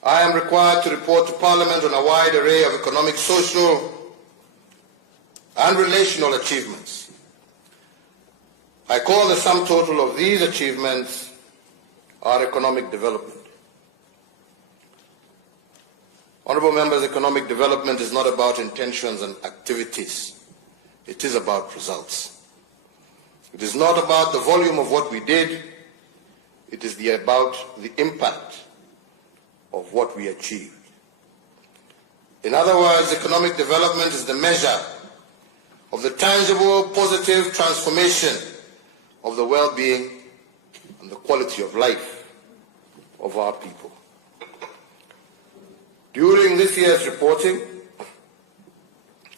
I am required to report to Parliament on a wide array of economic, social, and relational achievements. I call the sum total of these achievements our economic development. Honourable members, economic development is not about intentions and activities. It is about results. It is not about the volume of what we did. It is about the impact of what we achieved. In other words, economic development is the measure of the tangible, positive transformation of the well-being and the quality of life of our people. During this year's reporting,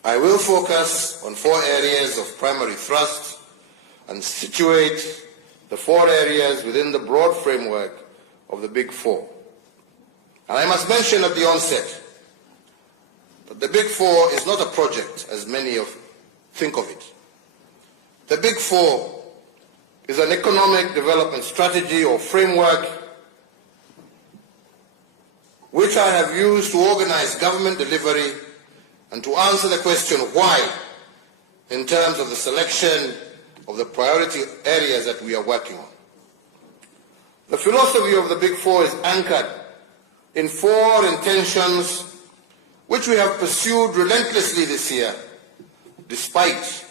I will focus on 4 areas of primary thrust and situate the 4 areas within the broad framework of the Big Four. And I must mention at the onset that the Big Four is not a project as many think of it. The Big Four is an economic development strategy or framework which I have used to organize government delivery and to answer the question why in terms of the selection of the priority areas that we are working on. The philosophy of the Big Four is anchored in 4 intentions which we have pursued relentlessly this year despite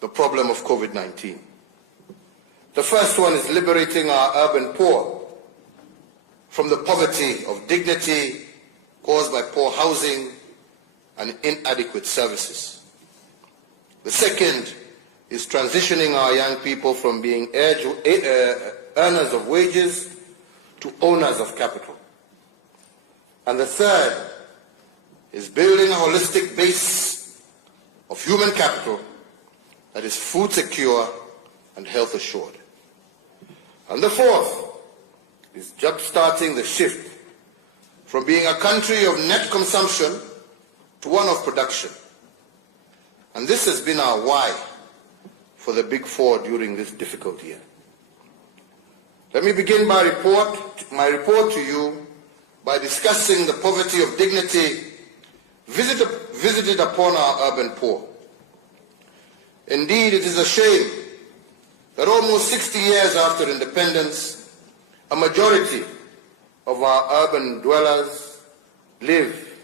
the problem of COVID-19. The first one is liberating our urban poor from the poverty of dignity caused by poor housing and inadequate services. The second is transitioning our young people from being earners of wages to owners of capital. And the third is building a holistic base of human capital that is food secure and health assured. And the fourth is jump-starting the shift from being a country of net consumption to one of production. And this has been our why for the Big Four during this difficult year. Let me begin my report to you by discussing the poverty of dignity visited upon our urban poor. Indeed, it is a shame that almost 60 years after independence, a majority of our urban dwellers live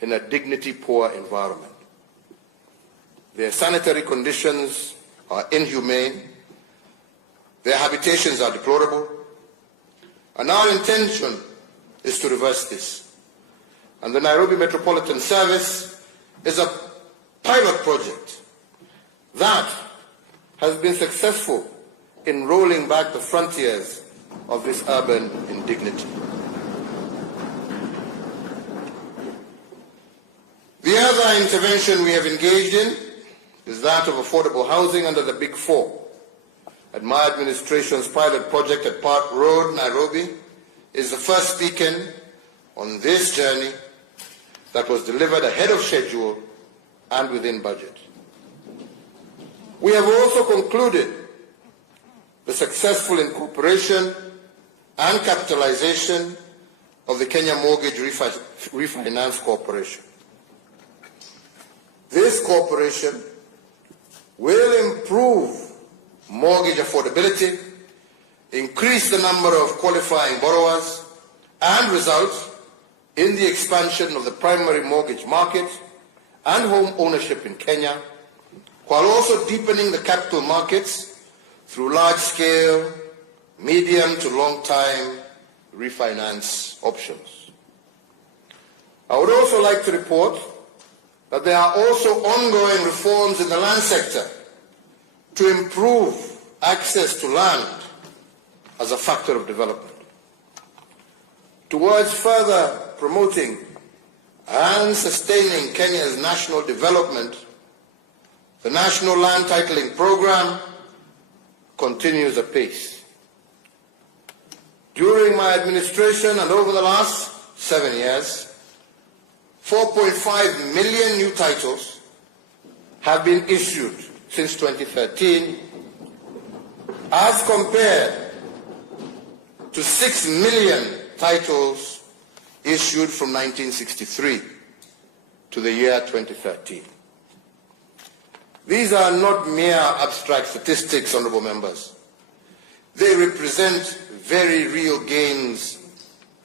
in a dignity-poor environment. Their sanitary conditions are inhumane, their habitations are deplorable, and our intention is to reverse this. And the Nairobi Metropolitan Service is a pilot project that has been successful in rolling back the frontiers of this urban indignity. The other intervention we have engaged in is that of affordable housing under the Big Four. And my administration's pilot project at Park Road, Nairobi, is the first beacon on this journey that was delivered ahead of schedule and within budget. We have also concluded the successful incorporation and capitalization of the Kenya Mortgage Refinance Corporation. This corporation will improve mortgage affordability, increase the number of qualifying borrowers, and result in the expansion of the primary mortgage market and home ownership in Kenya, while also deepening the capital markets through large-scale, medium to long-time refinance options. I would also like to report that there are also ongoing reforms in the land sector to improve access to land as a factor of development. Towards further promoting and sustaining Kenya's national development, the National Land Titling Program continues apace. During my administration and over the last 7 years, 4.5 million new titles have been issued since 2013, as compared to 6 million titles issued from 1963 to the year 2013. These are not mere abstract statistics, honorable members. They represent very real gains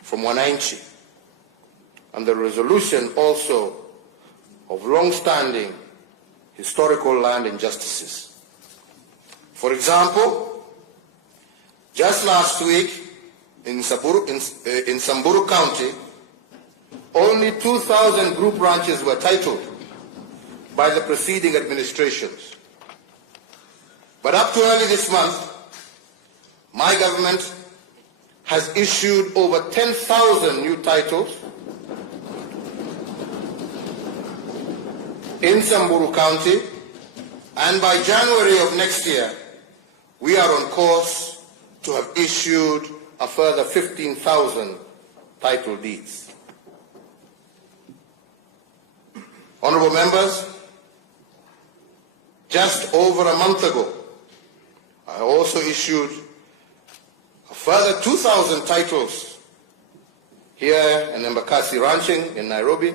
from wananchi and the resolution also of long-standing historical land injustices. For example, just last week in Samburu County, only 2,000 group ranches were titled by the preceding administrations. But up to early this month, my government has issued over 10,000 new titles in Samburu County, and by January of next year, we are on course to have issued a further 15,000 title deeds. Honorable members, just over a month ago, I also issued a further 2,000 titles here in Embakasi Ranching in Nairobi,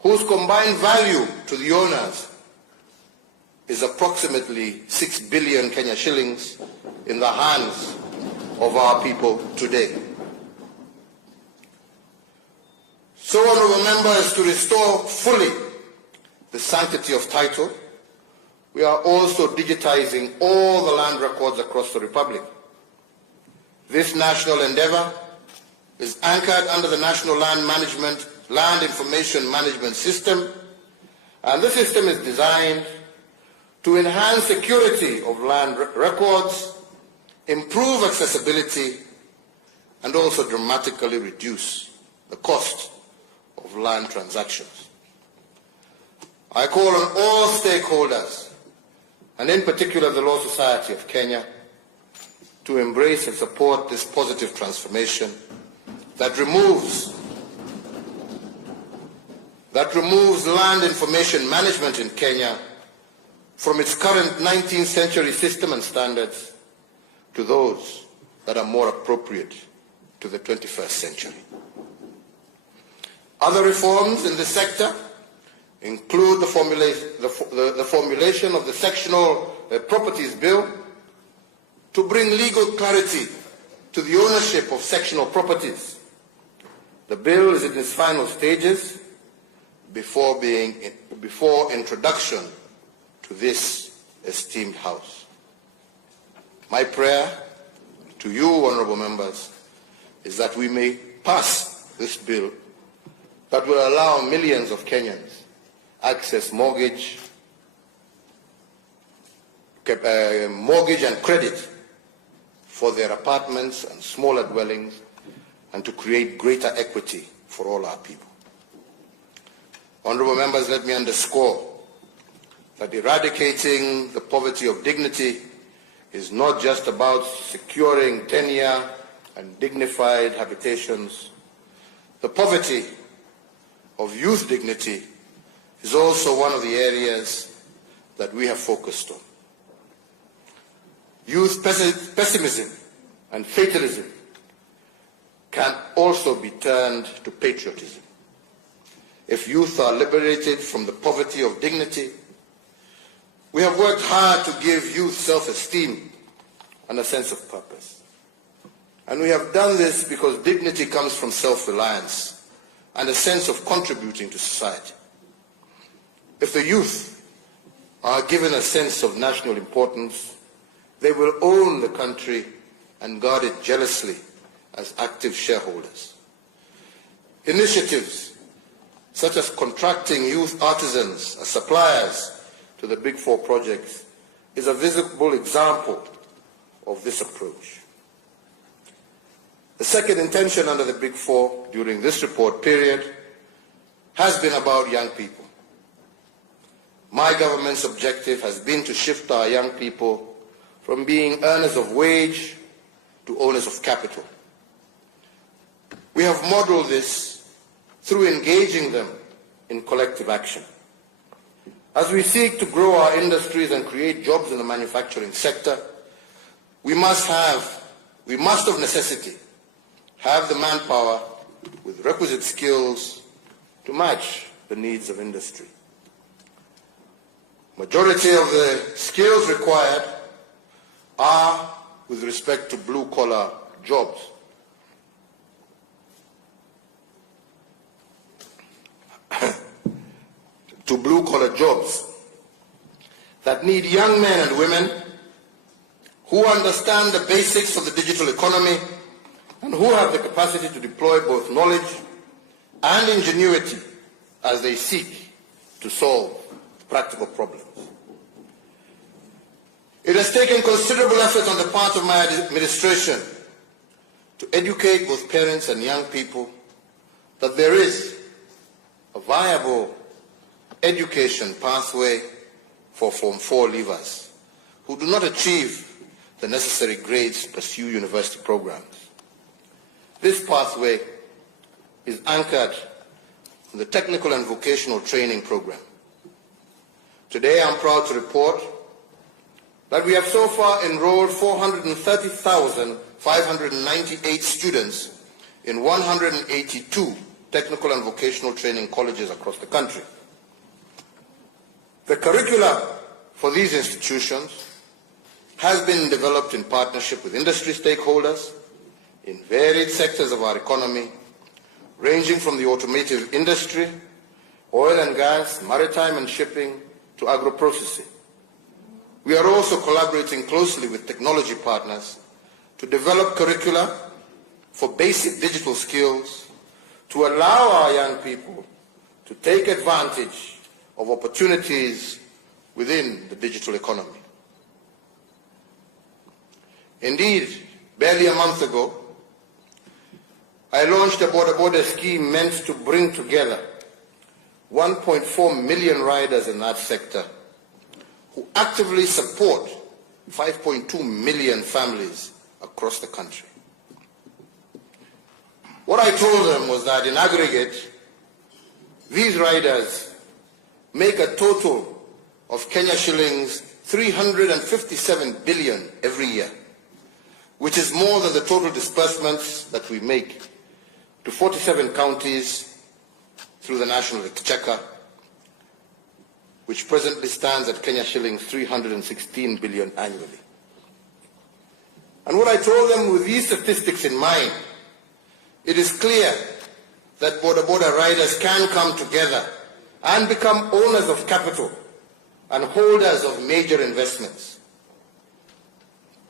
whose combined value to the owners is approximately 6 billion Kenya shillings in the hands of our people today. So, honorable members, to restore fully the sanctity of title, we are also digitizing all the land records across the Republic. This national endeavor is anchored under the National Land Information Management System, and the system is designed to enhance security of land records, improve accessibility, and also dramatically reduce the cost of land transactions. I call on all stakeholders and in particular the Law Society of Kenya, to embrace and support this positive transformation that removes land information management in Kenya from its current 19th century system and standards to those that are more appropriate to the 21st century. Other reforms in this sector include the formulation of the Sectional Properties Bill to bring legal clarity to the ownership of sectional properties. The bill is in its final stages before introduction to this esteemed House. My prayer to you, honorable members, is that we may pass this bill that will allow millions of Kenyans access mortgage and credit for their apartments and smaller dwellings, and to create greater equity for all our people. Honorable members, let me underscore that eradicating the poverty of dignity is not just about securing tenure and dignified habitations. The poverty of youth dignity is also one of the areas that we have focused on. Youth pessimism and fatalism can also be turned to patriotism. If youth are liberated from the poverty of dignity, we have worked hard to give youth self-esteem and a sense of purpose. And we have done this because dignity comes from self-reliance and a sense of contributing to society. If the youth are given a sense of national importance, they will own the country and guard it jealously as active shareholders. Initiatives such as contracting youth artisans as suppliers to the Big Four projects is a visible example of this approach. The second intention under the Big Four during this report period has been about young people. My government's objective has been to shift our young people from being earners of wage to owners of capital. We have modeled this through engaging them in collective action. As we seek to grow our industries and create jobs in the manufacturing sector, we must of necessity have the manpower with requisite skills to match the needs of industry. Majority of the skills required are with respect to blue-collar jobs. To blue-collar jobs that need young men and women who understand the basics of the digital economy and who have the capacity to deploy both knowledge and ingenuity as they seek to solve practical problems. It has taken considerable effort on the part of my administration to educate both parents and young people that there is a viable education pathway for Form 4 leavers who do not achieve the necessary grades to pursue university programs. This pathway is anchored in the Technical and Vocational Training Program. Today I'm proud to report that we have so far enrolled 430,598 students in 182 technical and vocational training colleges across the country. The curricula for these institutions has been developed in partnership with industry stakeholders in varied sectors of our economy, ranging from the automotive industry, oil and gas, maritime and shipping, to agro-processing. We are also collaborating closely with technology partners to develop curricula for basic digital skills to allow our young people to take advantage of opportunities within the digital economy. Indeed, barely a month ago, I launched a border-border scheme meant to bring together 1.4 million riders in that sector who actively support 5.2 million families across the country. What I told them was that in aggregate, these riders make a total of Kenya shillings 357 billion every year, which is more than the total disbursements that we make to 47 counties through the National Exchequer, which presently stands at Kenya shillings 316 billion annually. And what I told them with these statistics in mind, it is clear that border riders can come together and become owners of capital and holders of major investments.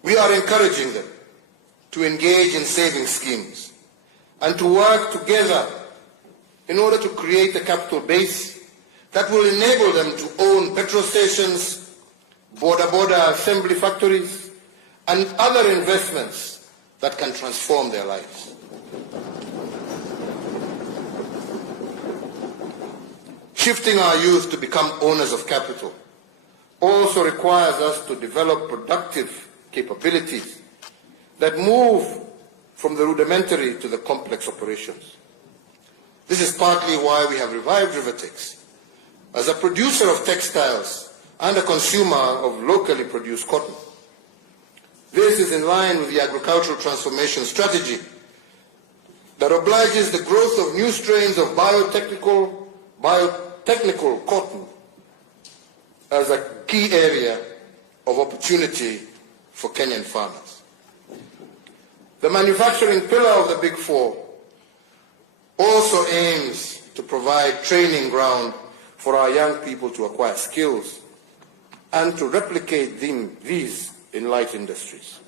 We are encouraging them to engage in saving schemes and to work together in order to create a capital base that will enable them to own petrol stations, border assembly factories, and other investments that can transform their lives. Shifting our youth to become owners of capital also requires us to develop productive capabilities that move from the rudimentary to the complex operations. This is partly why we have revived Rivertex as a producer of textiles and a consumer of locally produced cotton. This is in line with the agricultural transformation strategy that obliges the growth of new strains of biotechnical cotton as a key area of opportunity for Kenyan farmers. The manufacturing pillar of the Big Four also aims to provide training ground for our young people to acquire skills and to replicate these in light industries.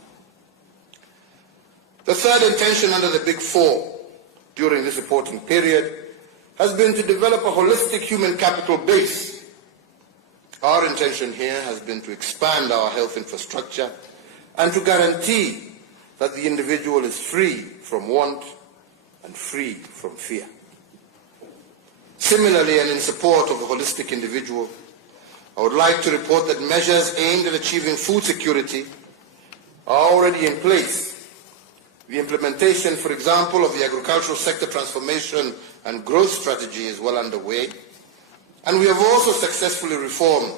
The third intention under the Big Four during this reporting period has been to develop a holistic human capital base. Our intention here has been to expand our health infrastructure and to guarantee that the individual is free from want and free from fear. Similarly, and in support of the holistic individual, I would like to report that measures aimed at achieving food security are already in place. The implementation, for example, of the agricultural sector transformation and growth strategy is well underway, and we have also successfully reformed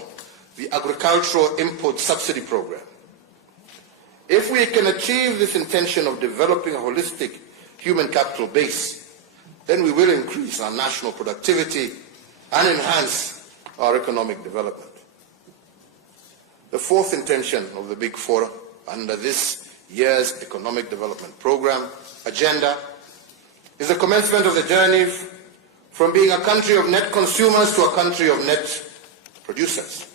the agricultural input subsidy program. If we can achieve this intention of developing a holistic human capital base, then we will increase our national productivity and enhance our economic development. The fourth intention of the Big Four under this year's economic development program agenda is the commencement of the journey from being a country of net consumers to a country of net producers.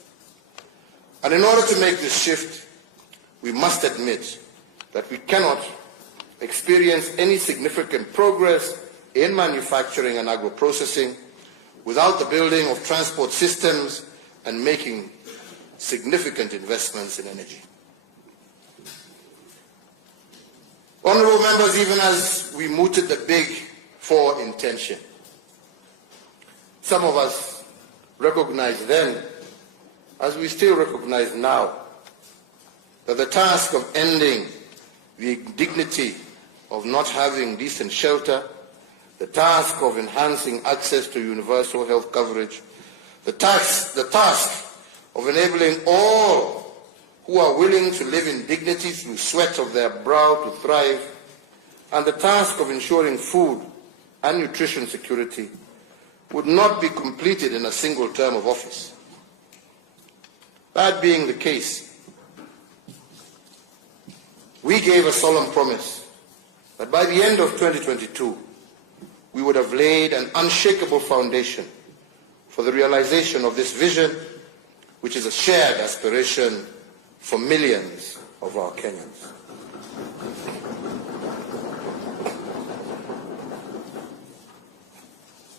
And in order to make this shift, we must admit that we cannot experience any significant progress in manufacturing and agro-processing without the building of transport systems and making significant investments in energy. Honourable members, even as we mooted the Big Four intention, some of us recognized then, as we still recognize now, that the task of ending the indignity of not having decent shelter, the task of enhancing access to universal health coverage, the task of enabling all who are willing to live in dignity through sweat of their brow to thrive, and the task of ensuring food and nutrition security would not be completed in a single term of office. That being the case, we gave a solemn promise that by the end of 2022, we would have laid an unshakable foundation for the realization of this vision, which is a shared aspiration for millions of our Kenyans.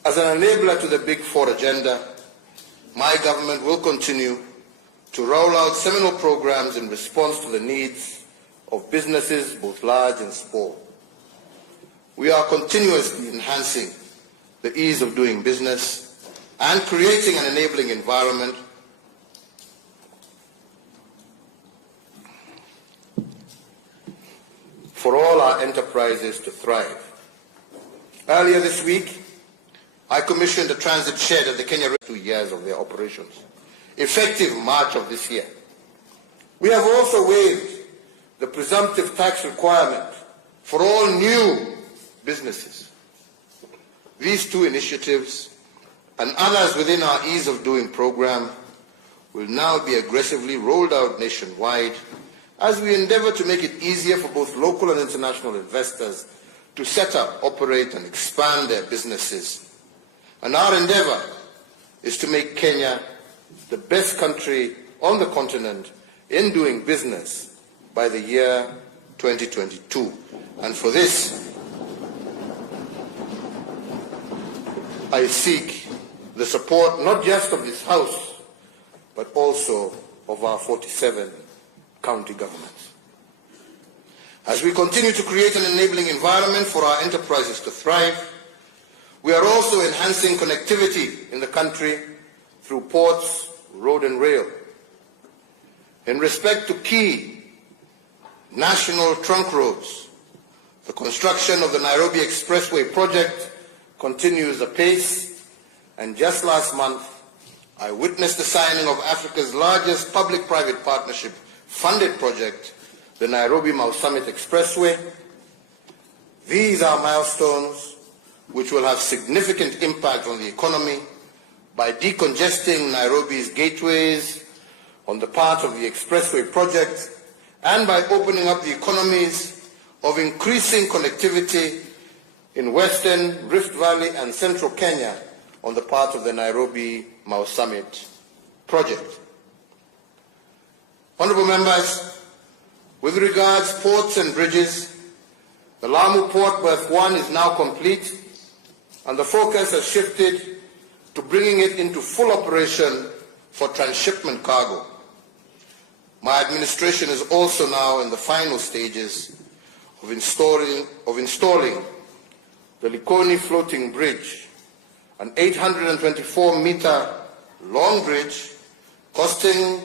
As an enabler to the Big Four agenda, my government will continue to roll out seminal programs in response to the needs of businesses, both large and small. We are continuously enhancing the ease of doing business and creating an enabling environment enterprises to thrive. Earlier this week, I commissioned a transit shed at the Kenya Railway 2 years of their operations, effective March of this year. We have also waived the presumptive tax requirement for all new businesses. These two initiatives and others within our Ease of Doing program will now be aggressively rolled out nationwide as we endeavor to make it easier for both local and international investors to set up, operate, and expand their businesses. And our endeavor is to make Kenya the best country on the continent in doing business by the year 2022. And for this, I seek the support not just of this House, but also of our 47 county governments. As we continue to create an enabling environment for our enterprises to thrive, we are also enhancing connectivity in the country through ports, road and rail. In respect to key national trunk roads, the construction of the Nairobi Expressway project continues apace, and just last month, I witnessed the signing of Africa's largest public-private partnership funded project, the Nairobi-Mau Summit Expressway. These are milestones which will have significant impact on the economy by decongesting Nairobi's gateways on the part of the expressway project and by opening up the economies of increasing connectivity in Western, Rift Valley and Central Kenya on the part of the Nairobi-Mau Summit project. Honourable members, with regards ports and bridges, the Lamu Port Berth 1 is now complete and the focus has shifted to bringing it into full operation for transshipment cargo. My administration is also now in the final stages of installing the Likoni Floating Bridge, an 824-meter long bridge costing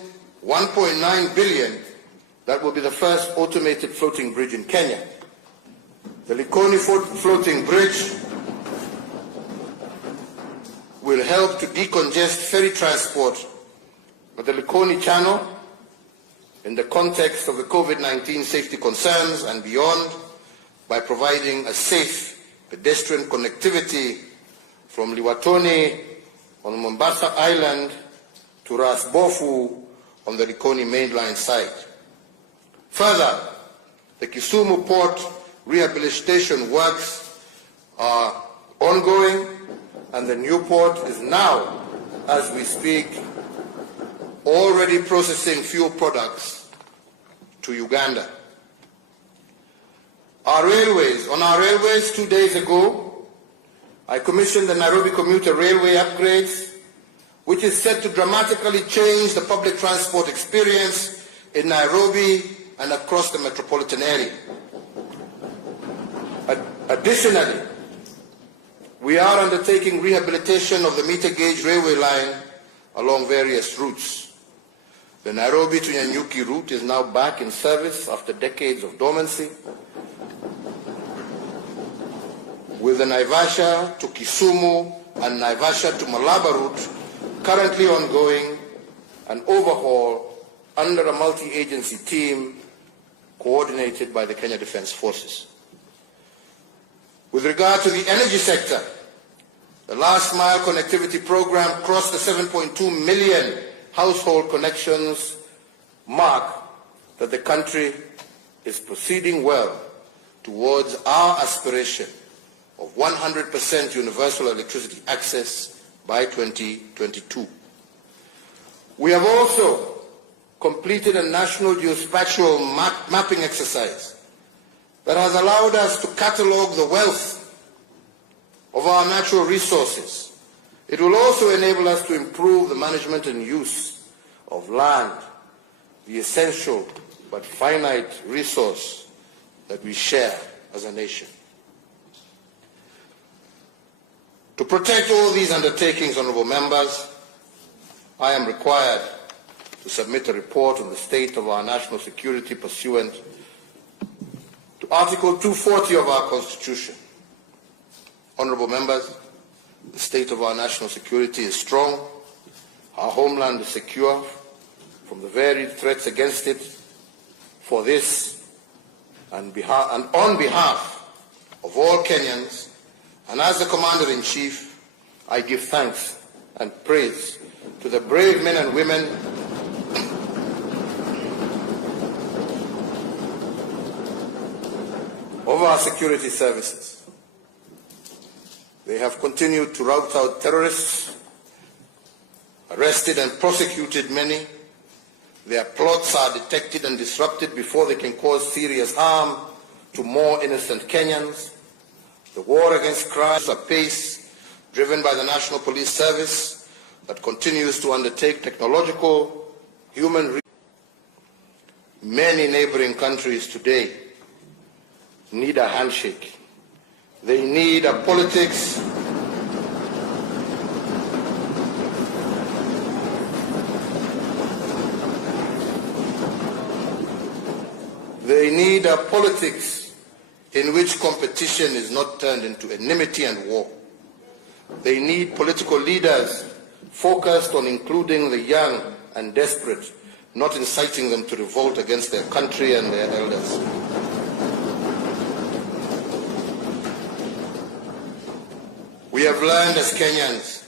1.9 billion that will be the first automated floating bridge in Kenya. The Likoni Floating Bridge will help to decongest ferry transport at the Likoni Channel in the context of the COVID-19 safety concerns and beyond by providing a safe pedestrian connectivity from Liwatoni on Mombasa Island to Ras Bofu on the Likoni mainline site. Further, the Kisumu Port rehabilitation works are ongoing and the new port is now, as we speak, already processing fuel products to Uganda. On our railways 2 days ago, I commissioned the Nairobi Commuter Railway upgrades, which is set to dramatically change the public transport experience in Nairobi and across the metropolitan area. Additionally, we are undertaking rehabilitation of the meter gauge railway line along various routes. The Nairobi to Nyanyuki route is now back in service after decades of dormancy, with the Naivasha to Kisumu and Naivasha to Malaba route currently ongoing an overhaul under a multi-agency team coordinated by the Kenya Defence Forces. With regard to the energy sector, the last mile connectivity program crossed the 7.2 million household connections mark that the country is proceeding well towards our aspiration of 100% universal electricity access by 2022. We have also completed a national geospatial mapping exercise that has allowed us to catalogue the wealth of our natural resources. It will also enable us to improve the management and use of land, the essential but finite resource that we share as a nation. To protect all these undertakings, honourable members, I am required to submit a report on the state of our national security pursuant to to Article 240 of our Constitution. Honourable members, the state of our national security is strong, our homeland is secure from the varied threats against it. For this, and on behalf of all Kenyans, and as the Commander-in-Chief, I give thanks and praise to the brave men and women of our security services. They have continued to rout out terrorists, arrested and prosecuted many. Their plots are detected and disrupted before they can cause serious harm to more innocent Kenyans. The war against crime is a pace driven by the National Police Service that continues to undertake technological, human. Many neighboring countries today need a handshake. They need a politics in which competition is not turned into enmity and war. They need political leaders focused on including the young and desperate, not inciting them to revolt against their country and their elders. We have learned as Kenyans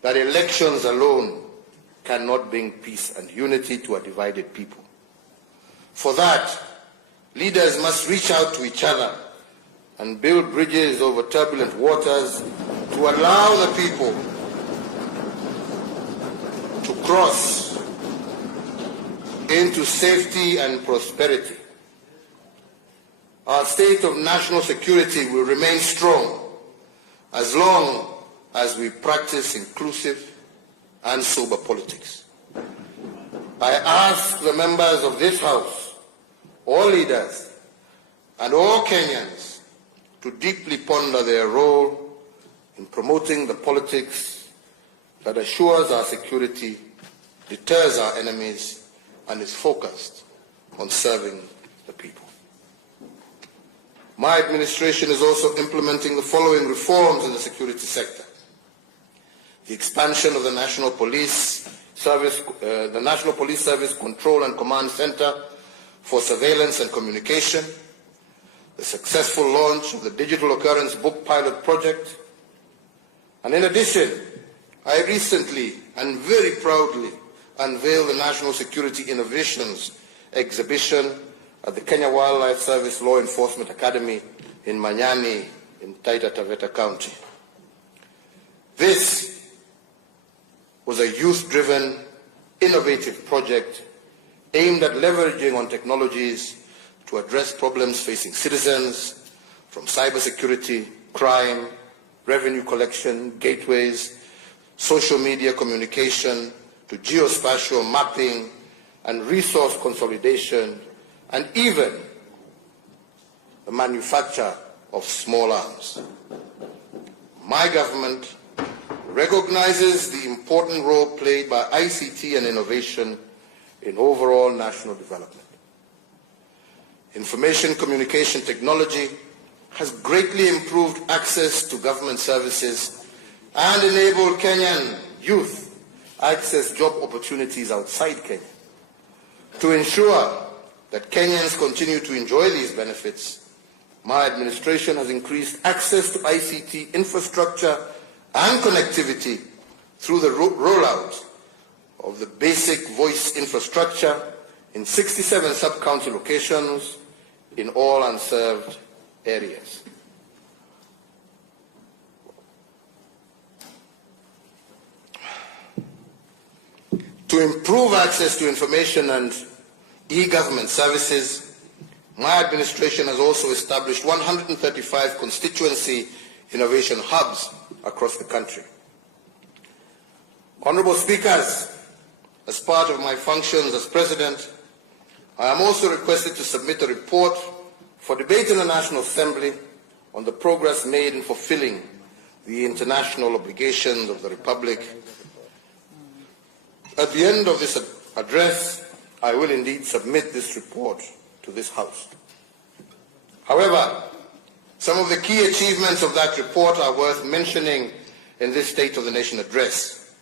that elections alone cannot bring peace and unity to a divided people. For that, leaders must reach out to each other and build bridges over turbulent waters to allow the people to cross into safety and prosperity. Our state of national security will remain strong as long as we practice inclusive and sober politics. I ask the members of this House, all leaders, and all Kenyans to deeply ponder their role in promoting the politics that assures our security, deters our enemies, and is focused on serving the people. My administration is also implementing the following reforms in the security sector: the expansion of the National Police Service Control and Command Center for Surveillance and Communication, the successful launch of the Digital Occurrence Book Pilot Project, and in addition, I recently and very proudly unveiled the National Security Innovations exhibition at the Kenya Wildlife Service Law Enforcement Academy in Manyani in Taita Taveta County. This was a youth-driven, innovative project aimed at leveraging on technologies to address problems facing citizens, from cybersecurity, crime, revenue collection, gateways, social media communication, to geospatial mapping and resource consolidation, and even the manufacture of small arms. My government recognizes the important role played by ICT and innovation in overall national development. Information communication technology has greatly improved access to government services and enabled Kenyan youth access job opportunities outside Kenya. To ensure that Kenyans continue to enjoy these benefits, my administration has increased access to ICT infrastructure and connectivity through the rollout of the basic voice infrastructure in 67 sub-county locations in all unserved areas. To improve access to information and e-government services, my administration has also established 135 constituency innovation hubs across the country. Honourable Speakers, as part of my functions as President, I am also requested to submit a report for debate in the National Assembly on the progress made in fulfilling the international obligations of the Republic. At the end of this address, I will indeed submit this report to this House. However, some of the key achievements of that report are worth mentioning in this State of the Nation address.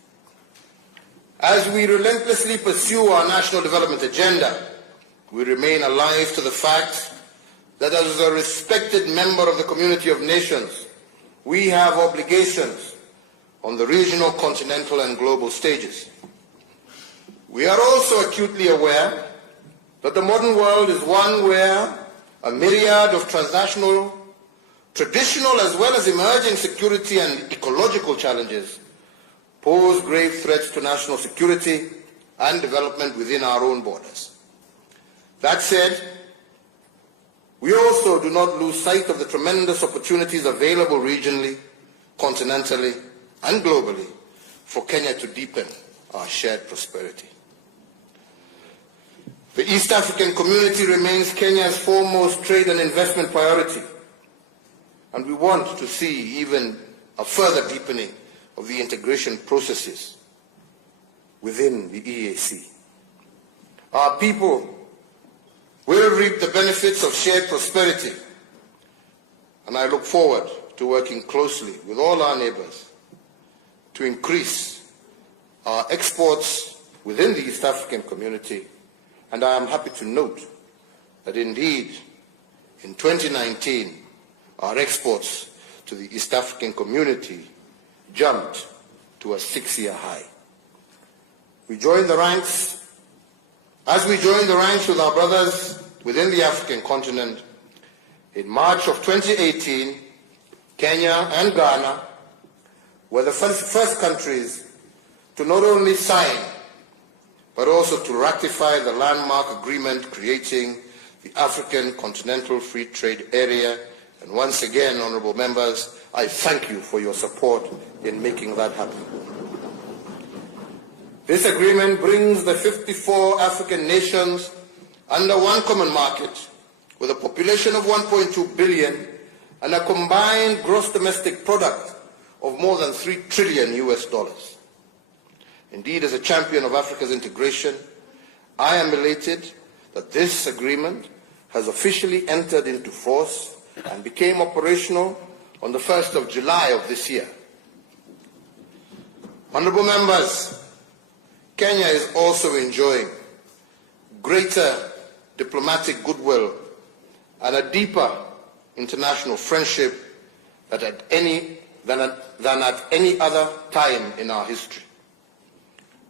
As we relentlessly pursue our national development agenda, we remain alive to the fact that as a respected member of the community of nations, we have obligations on the regional, continental, and global stages. We are also acutely aware that the modern world is one where a myriad of transnational, traditional as well as emerging security and ecological challenges pose grave threats to national security and development within our own borders. That said, we also do not lose sight of the tremendous opportunities available regionally, continentally, and globally for Kenya to deepen our shared prosperity. The East African community remains Kenya's foremost trade and investment priority, and we want to see even a further deepening of the integration processes within the EAC. Our people will reap the benefits of shared prosperity, and I look forward to working closely with all our neighbors to increase our exports within the East African community. And I am happy to note that indeed, in 2019, our exports to the East African community jumped to a 6-year high. As we join the ranks with our brothers within the African continent, in March of 2018, Kenya and Ghana were the first countries to not only sign but also to ratify the landmark agreement creating the African Continental Free Trade Area. And once again, honorable members, I thank you for your support in making that happen. This agreement brings the 54 African nations under one common market with a population of 1.2 billion and a combined gross domestic product of more than $3 trillion US. Indeed, as a champion of Africa's integration, I am elated that this agreement has officially entered into force and became operational on the 1st of July of this year. Honorable members, Kenya is also enjoying greater diplomatic goodwill and a deeper international friendship than at any other time in our history.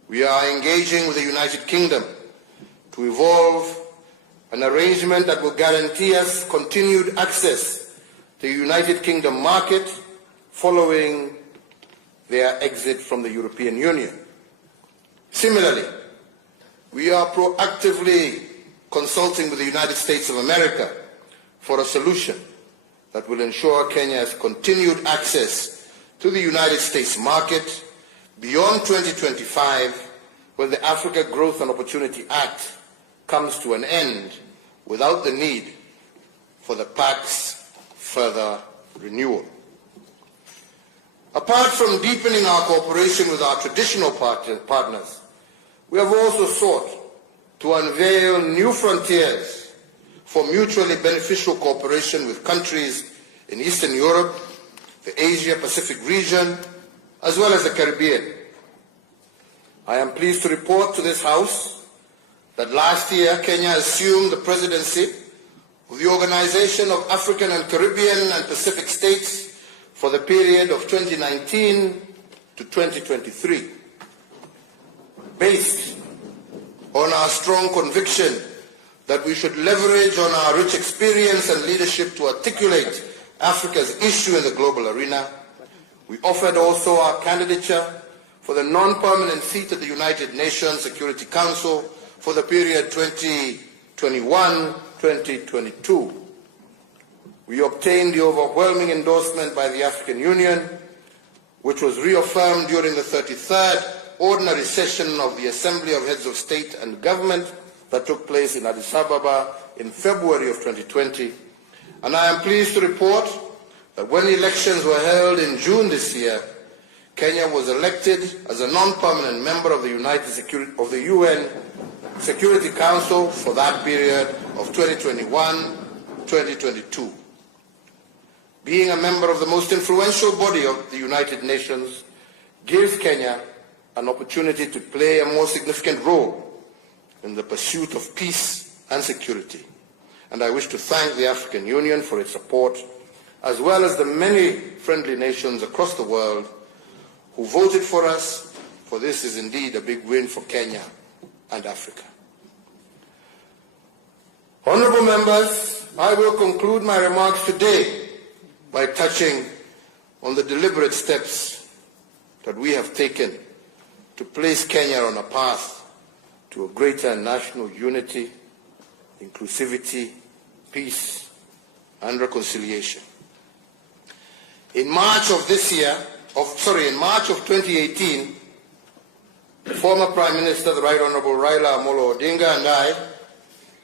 We are engaging with the United Kingdom to evolve an arrangement that will guarantee us continued access to the United Kingdom market following their exit from the European Union. Similarly, we are proactively consulting with the United States of America for a solution that will ensure Kenya's continued access to the United States market beyond 2025, when the Africa Growth and Opportunity Act comes to an end without the need for the PAC's further renewal. Apart from deepening our cooperation with our traditional partners, we have also sought to unveil new frontiers for mutually beneficial cooperation with countries in Eastern Europe, the Asia-Pacific region, as well as the Caribbean. I am pleased to report to this House that last year Kenya assumed the presidency of the Organization of African and Caribbean and Pacific States for the period of 2019 to 2023. Based on our strong conviction that we should leverage on our rich experience and leadership to articulate Africa's issue in the global arena, we offered also our candidature for the non-permanent seat at the United Nations Security Council for the period 2021-2022. We obtained the overwhelming endorsement by the African Union, which was reaffirmed during the 33rd ordinary session of the Assembly of Heads of State and Government that took place in Addis Ababa in February of 2020. And I am pleased to report that when elections were held in June this year, Kenya was elected as a non-permanent member of the UN Security Council for that period of 2021 2022. Being a member of the most influential body of the United Nations gives Kenya an opportunity to play a more significant role in the pursuit of peace and security. And I wish to thank the African Union for its support, as well as the many friendly nations across the world who voted for us, for this is indeed a big win for Kenya and Africa. Honourable members, I will conclude my remarks today by touching on the deliberate steps that we have taken to place Kenya on a path to a greater national unity, inclusivity, peace, and reconciliation. In March of 2018, the former Prime Minister, the Right Honourable Raila Amolo Odinga, and I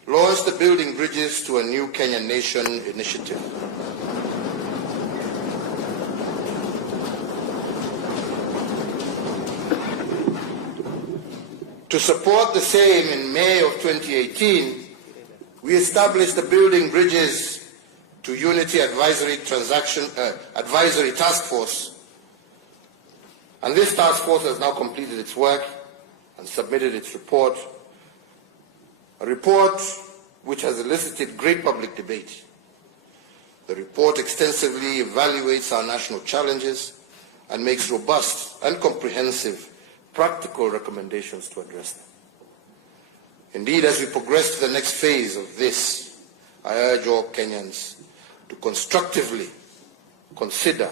launched the Building Bridges to a New Kenyan Nation initiative. To support the same, in May of 2018, we established the Building Bridges to Unity Advisory Task Force. And this task force has now completed its work and submitted its report, a report which has elicited great public debate. The report extensively evaluates our national challenges and makes robust and comprehensive practical recommendations to address them. Indeed, as we progress to the next phase of this, I urge all Kenyans to constructively consider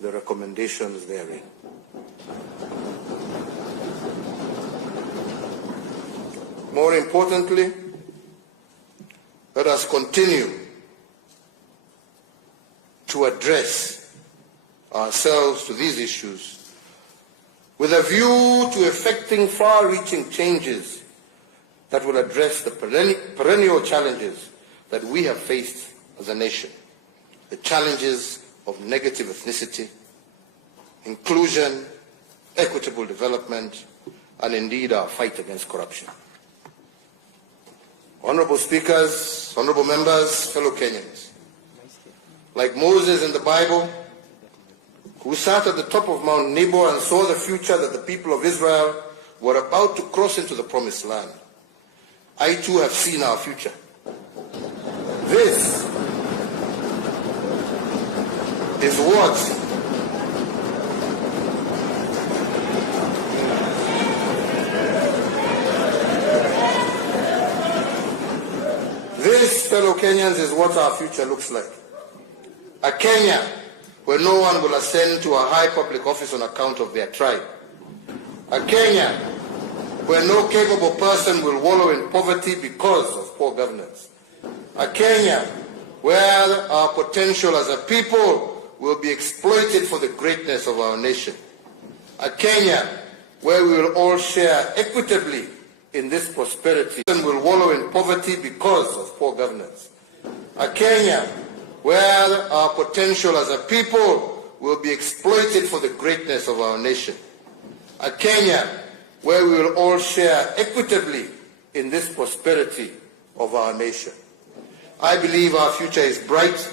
the recommendations therein. More importantly, let us continue to address ourselves to these issues with a view to effecting far-reaching changes that will address the perennial challenges that we have faced as a nation, the challenges of negative ethnicity, inclusion, equitable development, and indeed our fight against corruption. Honourable speakers, honourable members, fellow Kenyans, like Moses in the Bible, who sat at the top of Mount Nebo and saw the future that the people of Israel were about to cross into the promised land, I too have seen our future. This is what fellow Kenyans, is what our future looks like. A Kenya where no one will ascend to a high public office on account of their tribe. A Kenya where no capable person will wallow in poverty because of poor governance. A Kenya where our potential as a people will be exploited for the greatness of our nation. A Kenya where we will all share equitably in this prosperity and will wallow in poverty because of poor governance. A Kenya where our potential as a people will be exploited for the greatness of our nation. A Kenya where we will all share equitably in this prosperity of our nation. I believe our future is bright